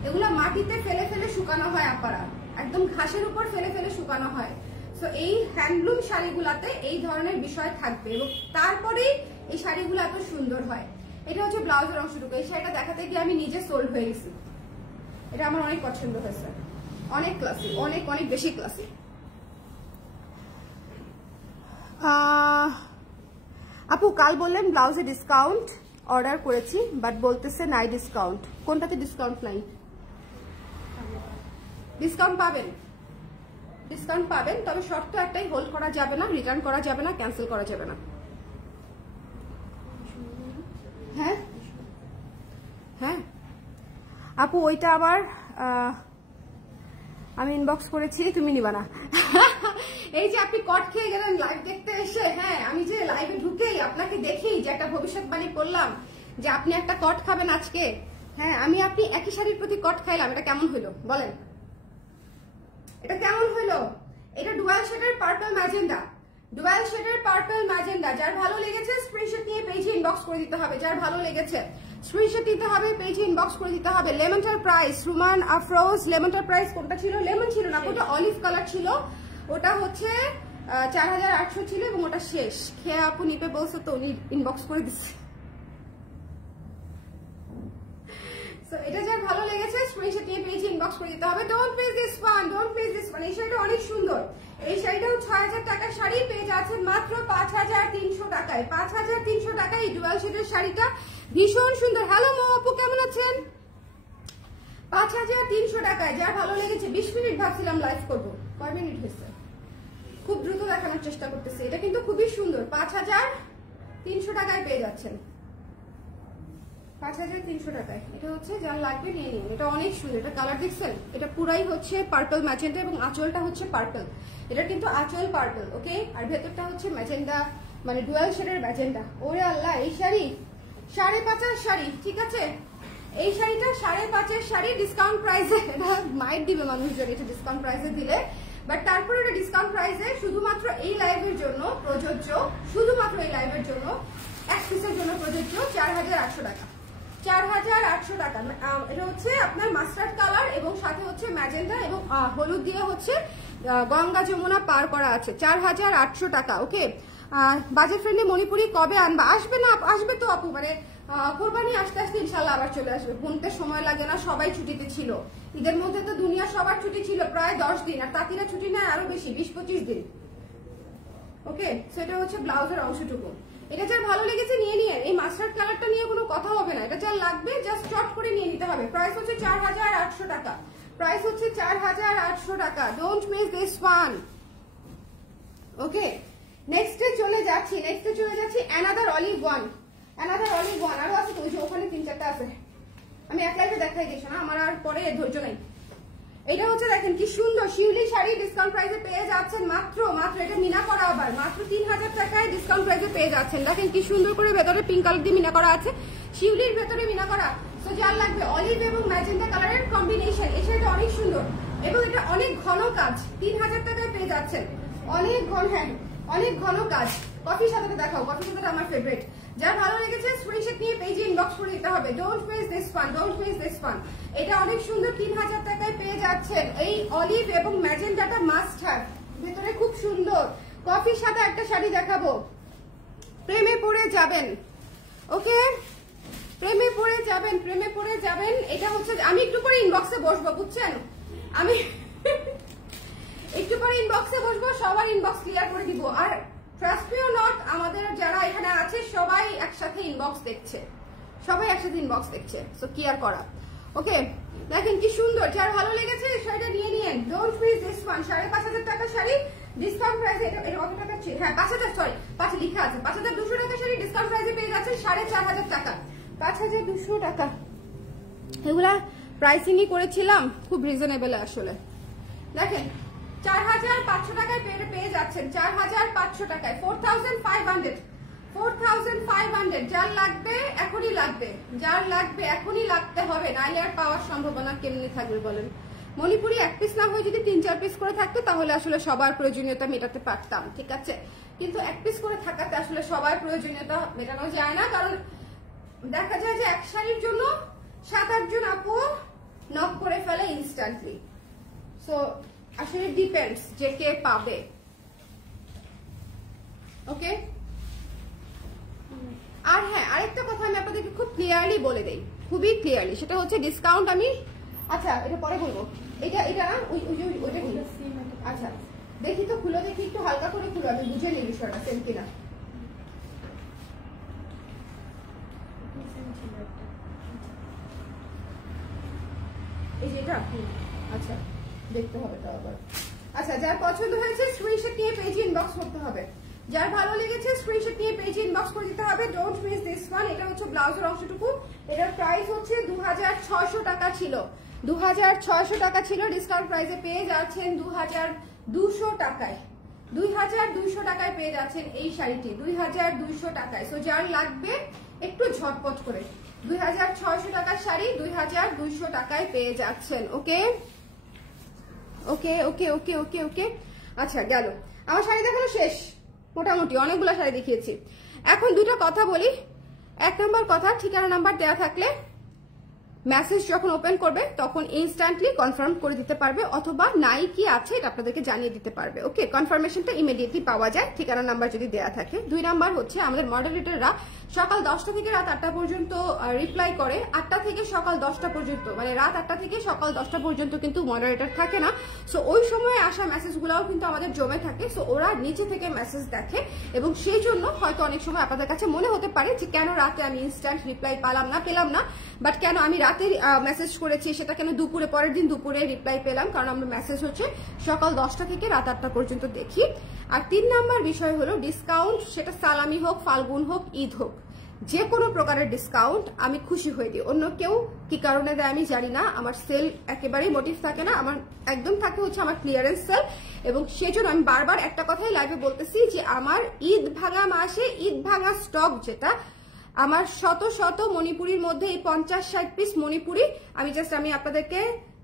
এগুলা মাটিতে ফেলে ফেলে শুকানো হয় আপারা, একদম ঘাসের উপর ফেলে ফেলে শুকানো হয়। সো এই হ্যান্ডলুম শাড়িগুলাতে এই ধরনের বিষয় থাকবে এবং তারপরেই এই শাড়িগুলো এত সুন্দর হয়। এটা হচ্ছে ব্লাউজের অংশটুকু। এই শাড়িটা দেখাতে গিয়ে আমি নিজে সোল্ড হয়ে গেছি। এটা আমার অনেক পছন্দ হয়েছে, অনেক ক্লাসি, অনেক অনেক বেশি ক্লাসি। আপু কাল বললেন ব্লাউজে ডিসকাউন্ট অর্ডার করেছি, বাট বলতেছে নাই ডিসকাউন্ট। কোনটাতে ডিসকাউন্ট নাই? ডিসকাউন্ট পাবেন, ডিসকাউন্ট পাবেন, তবে শর্ত একটাই, হোল্ড করা যাবে না, রিটার্ন করা যাবে না, ক্যান্সেল করা যাবে না। হ্যাঁ হ্যাঁ আপু ওইটা আবার আমি ইনবক্স করেছি, তুমি নিবা না। এই যে আপনি কট খেয়ে গেলেন লাইভ দেখতে এসে। হ্যাঁ আমি যে লাইভে ঢুকেই আপনাকে দেখি যে একটা ভবিষ্যৎবাণী করলাম যে আপনি একটা কট খাবেন আজকে। হ্যাঁ আমি আপনি একই শাড়ির প্রতি কট খাইলাম, এটা কেমন হইলো বলেন? এটা কেমন হইলো? এটা ডুয়াল শেডের পার্পল ম্যাজেন্ডা, ডুয়াল শেডের পার্পল ম্যাজেন্ডা। যার ভালো লেগেছে স্ক্রিনশট নিয়ে পেজে ইনবক্স করে দিতে হবে। যার ভালো লেগেছে স্ক্রিনশট দিতে হবে, পেজে ইনবক্স করে দিতে হবে। লেমনটার প্রাইস, রুমান আফরোজ লেমনটার প্রাইস কোনটা ছিল? লেমন ছিল না, ওটা অলিভ কালার ছিল। ওটা হচ্ছে 4800 ছিল এবং ওটা শেষ। খেয়ে আপু নিতে বলছে তো উনি ইনবক্স করে দিচ্ছে। এটা যার ভালো লেগেছে স্ক্রিনশট নিয়ে পেজে ইনবক্স করে দিতে হবে। Don't miss this one, don't miss this one. এই শাড়িটা অনেক সুন্দর। এই শাড়িটাও 6000 টাকার শাড়ি পেয়ে যাচ্ছেন মাত্র 5300 টাকায়। 5300 টাকায় এই ডুয়াল শেডের শাড়িটা ভীষণ সুন্দর। হ্যালো মো আপু কেমন আছেন? 5300 টাকায়। যার ভালো লেগেছে। 20 মিনিট ভাবছিলাম লাইভ করবো, কয় মিনিট হয়েছে? খুব দ্রুত দেখানোর চেষ্টা করতেছি। এটা কিন্তু খুবই সুন্দর। 5300 টাকায় পেয়ে যাচ্ছেন, 5300 টাকায়। এটা হচ্ছে যার লাগবে নিয়ে নিন। এটা অনেক সুন্দর। এটা কালার দেখছেন? এটা পুরাই হচ্ছে পার্পল ম্যাজেন্ডা এবং আঁচলটা হচ্ছে পার্পল। এটা কিন্তু আঁচল পার্পল, ওকে, আর ভেতরটা হচ্ছে ম্যাজেন্ডা, ডুয়াল শেডের ম্যাজেন্ডা। ওরে আল্লাহ, এই শাড়ি 5.5 শাড়ি, ঠিক আছে। এই শাড়িটা 5.5 শাড়ি ডিসকাউন্ট প্রাইসে। এটা মাইট দিবে মানুষজন এটা ডিসকাউন্ট প্রাইসে দিলে, বাট তারপরে এটা ডিসকাউন্ট প্রাইসে শুধুমাত্র এই লাইভের জন্য প্রযোজ্য, শুধুমাত্র এই লাইভের জন্য, এক পিসের জন্য প্রযোজ্য। 4800 টাকা, 4800 টাকা। এটা হচ্ছে আপনার মাস্টার্ড কালার এবং সাথে হচ্ছে ম্যাজেন্ডা এবং হলুদ দিয়ে হচ্ছে গঙ্গা যমুনা পার করা আছে। 4800 টাকা, ওকে। বাজেট ফ্রেন্ডলি মণিপুরি কবে আনবা? আসবে না? আসবে তো আপু, মানে কোরবানি আসতে আসতে ইনশাল্লাহ আবার চলে আসবে। গুনতে সময় লাগে না, সবাই ছুটিতে ছিল। ঈদের মধ্যে তো দুনিয়া সবার ছুটি ছিল প্রায় 10 দিন, আর তাঁতিরা ছুটি নেয় আরো বেশি, 20-25 দিন। ওকে, সেটা হচ্ছে ব্লাউজের অংশটুকু। এটা যার ভালো লেগেছে নিয়ে নিয়ে, এই মাস্টার্ড কালারটা নিয়ে কোনো কথা হবে না, এটা যার লাগবে জাস্ট চট করে নিয়ে নিতে হবে। প্রাইস হচ্ছে 4800 টাকা, প্রাইস হচ্ছে 4800 টাকা। Don't miss this one. Okay, নেক্সটে চলে যাচ্ছি অ্যানাদার অলিভ ওয়ান। আরো আছে তো, ওই যে ওখানে 3-4টা আছে, আমি এক লাইভে দেখাই দিয়েছি না, আমার আর পরে ধৈর্য নেই। এটা হচ্ছে দেখেন কি সুন্দর শিউলি শাড়ি, ডিসকাউন্ট প্রাইসে পেয়ে যাচ্ছেন মাত্র এটা মিনা করা, আবার মাত্র 3000 টাকায় ডিসকাউন্ট প্রাইসে পেয়ে যাচ্ছেন। দেখেন কি সুন্দর করে ভেতরে পিঙ্ক কালার দিয়ে মিনা করা আছে, শিউলির ভেতরে মিনা করা। তো যার লাগবে অলিভ এবং ম্যাজেন্টা কালারের কম্বিনেশন, এই শাড়িটা অনেক সুন্দর এবং এটা অনেক ঘন কাজ, 3000 টাকায় পেয়ে যাচ্ছেন। অনেক ঘন, হ্যাঁ অনেক ঘন কাজ। কফির সাথে দেখাও, কফির সাথে আমার ফেভারিট। যার ভালো লেগেছে স্ক্রিনশট নিয়ে পেজে ইনবক্স করে দিতে হবে। Don't miss this fun. এটা অনেক সুন্দর, 3000 টাকায় পেয়ে যাচ্ছেন। এই অলিভ এবং ম্যাজেন্টাটা মাস্ট হ্যাভ, ভেতরে খুব সুন্দর। কফির সাথে একটা শাড়ি দেখাবো, প্রেমে পড়ে যাবেন। ওকে, প্রেমে পড়ে যাবেন। এটা হচ্ছে, আমি একটু পরে ইনবক্সে বসবো, বুঝছেন, আমি একটু পরে ইনবক্সে বসবো, সবার ইনবক্স ক্লিয়ার করে দিব। আর ট্রাস্ট মি অর নট, আমাদের যারা এখানে আছে সবাই একসাথে ইনবক্স দেখছে, সো কি আর করা। ওকে, দেখেন কি সুন্দর, যার ভালো লেগেছে শাড়িটা নিয়ে নিয়েন। Don't miss this one. 5500 টাকা শাড়ি ডিসকাউন্ট প্রাইসে, এটা কত টাকা ছিল? হ্যাঁ 5000, সরি 5 লেখা আছে, 5200 টাকা শাড়ি ডিসকাউন্ট প্রাইসে পেয়ে যাচ্ছেন 4500 টাকা, 5200 টাকা। এগুলা প্রাইসিংই করেছিলাম, খুব রিজনেবল আসলে। দেখেন 4500 টাকায় পেয়ে যাচ্ছেন, 4500 টাকায় 4500। যার লাগবে এখনই লাগতে হবে, নাইলে আর পাওয়ার সম্ভাবনা কেমনি থাকবে বলেন? মণিপুরি এক পিস না হয়ে যদি 3-4 পিস করে থাকতো তাহলে আসলে সবার প্রয়োজনীয়তা মেটাতে পারতাম, ঠিক আছে, কিন্তু এক পিস করে থাকাতে আসলে সবার প্রয়োজনীয়তা মেটানো যায় না, কারণ দেখা যায় যে এক শাড়ির জন্য 7-8 জন আপু নক করে ফেলে ইনস্ট্যান্টলি। সো আসলে ডিপেন্ডস যে কে পাবে। ওকে, আর হ্যাঁ আরেকটা কথা আমি আপনাদেরকে খুব ক্লিয়ারলি বলে দেই, খুবই ক্লিয়ারলি, সেটা হচ্ছে ডিসকাউন্ট আমি, আচ্ছা এটা পরে বলবো, এটা না ওইটা খুলো। আচ্ছা দেখি তো, খুলো দেখি, একটু হালকা করে খুলো, আমি বুঝে নিই বিষয়টা সেম কিনা। এই যে এটা, আচ্ছা দেখতে হবে তো আবার। আচ্ছা, যার পছন্দ হয়েছে স্ক্রিনশট নিয়ে পেজে ইনবক্স করতে হবে, যার ভালো লেগেছে স্ক্রিনশট নিয়ে পেজে ইনবক্স করে দিতে হবে। Don't miss this one. এটা হচ্ছে ব্লাউজের অংশটুকু, এটার প্রাইস হচ্ছে 2600 টাকা ছিল, 2600 টাকা ছিল, ডিসকাউন্ট প্রাইসে পেয়ে যাচ্ছেন 2200 টাকায়, 2200 টাকায় পেয়ে যাচ্ছেন এই শাড়িটি, 2200 টাকায়। সো যার লাগবে একটু ঝটপট করে, 2600 টাকার শাড়ি 2200 টাকায় পেয়ে যাচ্ছেন। ওকে ওকে ওকে ওকে ওকে ওকে আচ্ছা গেল, আমার শাড়ি দেখানো শেষ, মোটামুটি অনেকগুলো শাড়ি দেখিয়েছি। এখন দুটো কথা বলি। 1 নম্বর কথা, ঠিকানা নাম্বার দেওয়া থাকলে মেসেজ যখন ওপেন করবে তখন ইনস্ট্যান্টলি কনফার্ম করে দিতে পারবে, অথবা নাই কি আছে এটা আপনাদেরকে জানিয়ে দিতে পারবে। ওকে, কনফার্মেশনটা ইমিডিয়েটলি পাওয়া যায় ঠিকানা নাম্বার যদি দেওয়া থাকে। 2 নাম্বার হচ্ছে আমাদের মডারেটররা সকাল 10টা থেকে রাত 8টা পর্যন্ত রিপ্লাই করে, 8টা থেকে সকাল 10টা পর্যন্ত, মানে রাত 8টা থেকে সকাল 10টা পর্যন্ত কিন্তু মডারেটর থাকে না। সো ওই সময় আসা মেসেজগুলোও কিন্তু আমাদের জমে থাকে। সো ওরা নিচে থেকে মেসেজ দেখে এবং সেই জন্য হয়তো অনেক সময় আপনাদের কাছে মনে হতে পারে যে কেন রাতে আমি ইনস্ট্যান্ট রিপ্লাই পেলাম না, বাট কেন আমি রাতে মেসেজ করেছি সেটা কেন দুপুরে, পরের দিন দুপুরে রিপ্লাই পেলাম, কারণ আমরা মেসেজ হচ্ছে সকাল 10টা থেকে রাত 8টা পর্যন্ত দেখি। আর 3 নাম্বার বিষয় হলো ডিসকাউন্ট, সেটা সালামি হোক, ফাল্গুন হোক, ঈদ হোক, যে কোনো প্রকারের ডিসকাউন্ট আমি খুশি হয়ে দিই। অন্য কেউ কি কারণে দেয় আমি জানি না, আমার সেল একেবারেই মোটিভ থাকে না, আমার একদম থাকে হচ্ছে আমার ক্লিয়ারেন্স সেল। এবং সেজন্য আমি বারবার একটা কথাই লাইভে বলতেছি যে আমার ঈদ ভাঙা মাসে ঈদ ভাঙা স্টক, যেটা আমার শত মণিপুরির মধ্যে এই 50-60 পিস মণিপুরি আমি আপনাদেরকে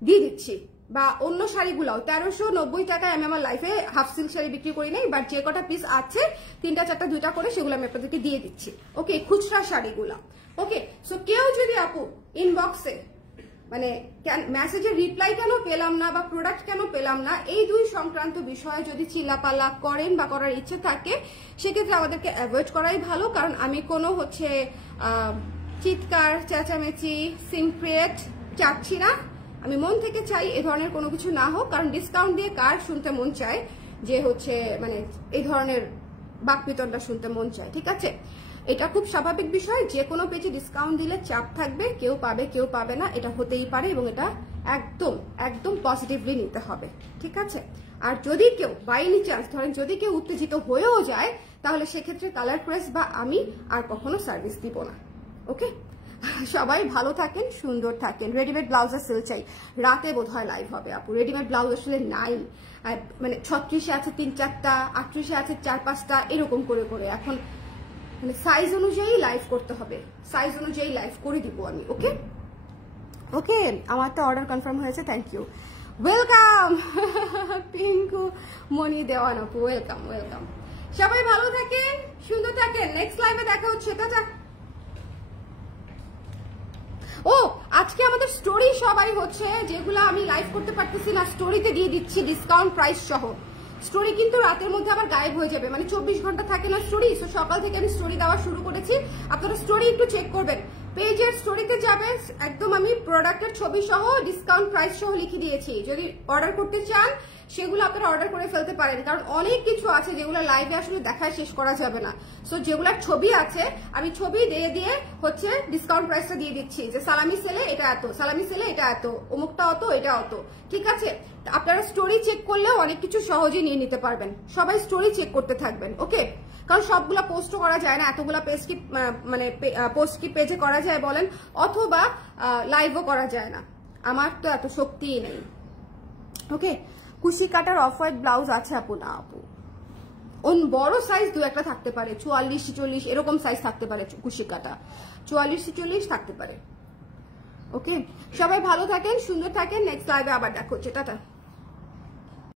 দিয়ে দিচ্ছি, বা অন্য শাড়িগুলাও 1390 টাকায় আমি আমার লাইফে হাফ সিল্ক শাড়ি বিক্রি করি নাই, বাট যে কটা পিস আছে 3টা 4টা 2টা করে সেগুলো আমি আপনাদেরকে দিয়ে দিচ্ছি। ওকে, খুচরা শাড়িগুলা। ওকে, সো কেউ যদি আপু ইনবক্সে মানে মেসেজের রিপ্লাই কেন পেলাম না বা প্রোডাক্ট কেন পেলাম না, এই 2 সংক্রান্ত বিষয়ে যদি চিল্লাপাল্লা করেন বা করার ইচ্ছে থাকে সেক্ষেত্রে আমাদেরকে অ্যাভয়েড করাই ভালো। কারণ আমি কোনো হচ্ছে চিৎকার চেঁচামেচি সিন ক্রিয়েট চাচ্ছি না। আমি মন থেকে চাই এ ধরনের কোনো কিছু না হোক। কারণ ডিসকাউন্ট দিয়ে কার শুনতে মন চায় যে হচ্ছে মানে এই ধরনের বাকবিতণ্ডা শুনতে মন চায়, ঠিক আছে? এটা খুব স্বাভাবিক বিষয়, যে কোনো পেজে ডিসকাউন্ট দিলে চাপ থাকবে, কেউ পাবে কেউ পাবে না, এটা হতেই পারে এবং এটা একদম একদম পজিটিভলি নিতে হবে, ঠিক আছে? আর যদি কেউ বাই এনি চান্স ধরেন যদি কেউ উত্তেজিত হয়েও যায় তাহলে সেক্ষেত্রে কালার প্রেস বা আমি আর কখনো সার্ভিস দিব না। ওকে, সবাই ভালো থাকেন, সুন্দর থাকেন। রেডিমেড ব্লাউজের সেল চাই, রাতে বোধহয় লাইভ হবে আপু। রেডিমেড ব্লাউজ আসলে নাই, মানে 36-এ আছে 3-4টা, 38-এ আছে 4-5টা, এরকম করে করে এখন মানে সাইজ অনুযায়ী লাইভ করতে হবে, সাইজ অনুযায়ী লাইভ করে দিব আমি। ওকে ওকে, আমার তো অর্ডার কনফার্ম হয়েছে, থ্যাংক ইউ, ওয়েলকাম পিঙ্কু মনি দেওয়ান আপু, ওয়েলকাম ওয়েলকাম। সবাই ভালো থাকেন, সুন্দর থাকেন, নেক্সট লাইভে দেখা হচ্ছে। টাটা। ও আজকে আমাদের স্টোরি সবাই হচ্ছে যেগুলো আমি লাইভ করতে পারতেছি না স্টোরিতে দিয়ে দিচ্ছি ডিসকাউন্ট প্রাইস সহ। স্টোরি কিন্তু রাতের মধ্যে আবার গায়েব হয়ে যাবে, মানে 24 ঘন্টা থাকে না স্টোরি। সো সকাল থেকে আমি স্টোরি দেওয়া শুরু করেছি, আপনারা স্টোরি একটু চেক করবেন। পেজের স্টোরিতে যাবে, একদম আমি প্রোডাক্টের ছবি সহ ডিসকাউন্ট প্রাইস সহ লিখে দিয়েছি। যদি অর্ডার করতে চান সেগুলো আপনারা অর্ডার করে ফেলতে পারেন, কারণ অনেক কিছু আছে যেগুলো লাইভে আসলে দেখায় শেষ করা যাবে না। সো যেগুলোর ছবি আছে আমি ছবি দিয়ে দিয়ে হচ্ছে ডিসকাউন্ট প্রাইসটা দিয়ে দিচ্ছি, যে সালামি সেলে এটা এত, সালামি সেলে এটা এত, অমুকটা অত, এটা অত, ঠিক আছে? আপনারা স্টোরি চেক করলেও অনেক কিছু সহজে নিয়ে নিতে পারবেন। সবাই স্টোরি চেক করতে থাকবেন, ওকে? কারণ সবগুলা পোস্টও করা যায় না, এতগুলা পেজ কি মানে পোস্ট কি পেজে করা যায় বলেন, অথবা লাইভও করা যায় না, আমার তো এত শক্তিই নেই। ওকে, কুশি কাটার অফ হোয়াইট ব্লাউজ আছে আপু? না আপু, বড় সাইজ 2-একটা থাকতে পারে, 44-46 এরকম সাইজ থাকতে পারে, কুশি কাটা 44-46 থাকতে পারে। ওকে, সবাই ভালো থাকেন, সুন্দর থাকেন, নেক্সট লাইভে আবার দেখা হচ্ছে, টাটা।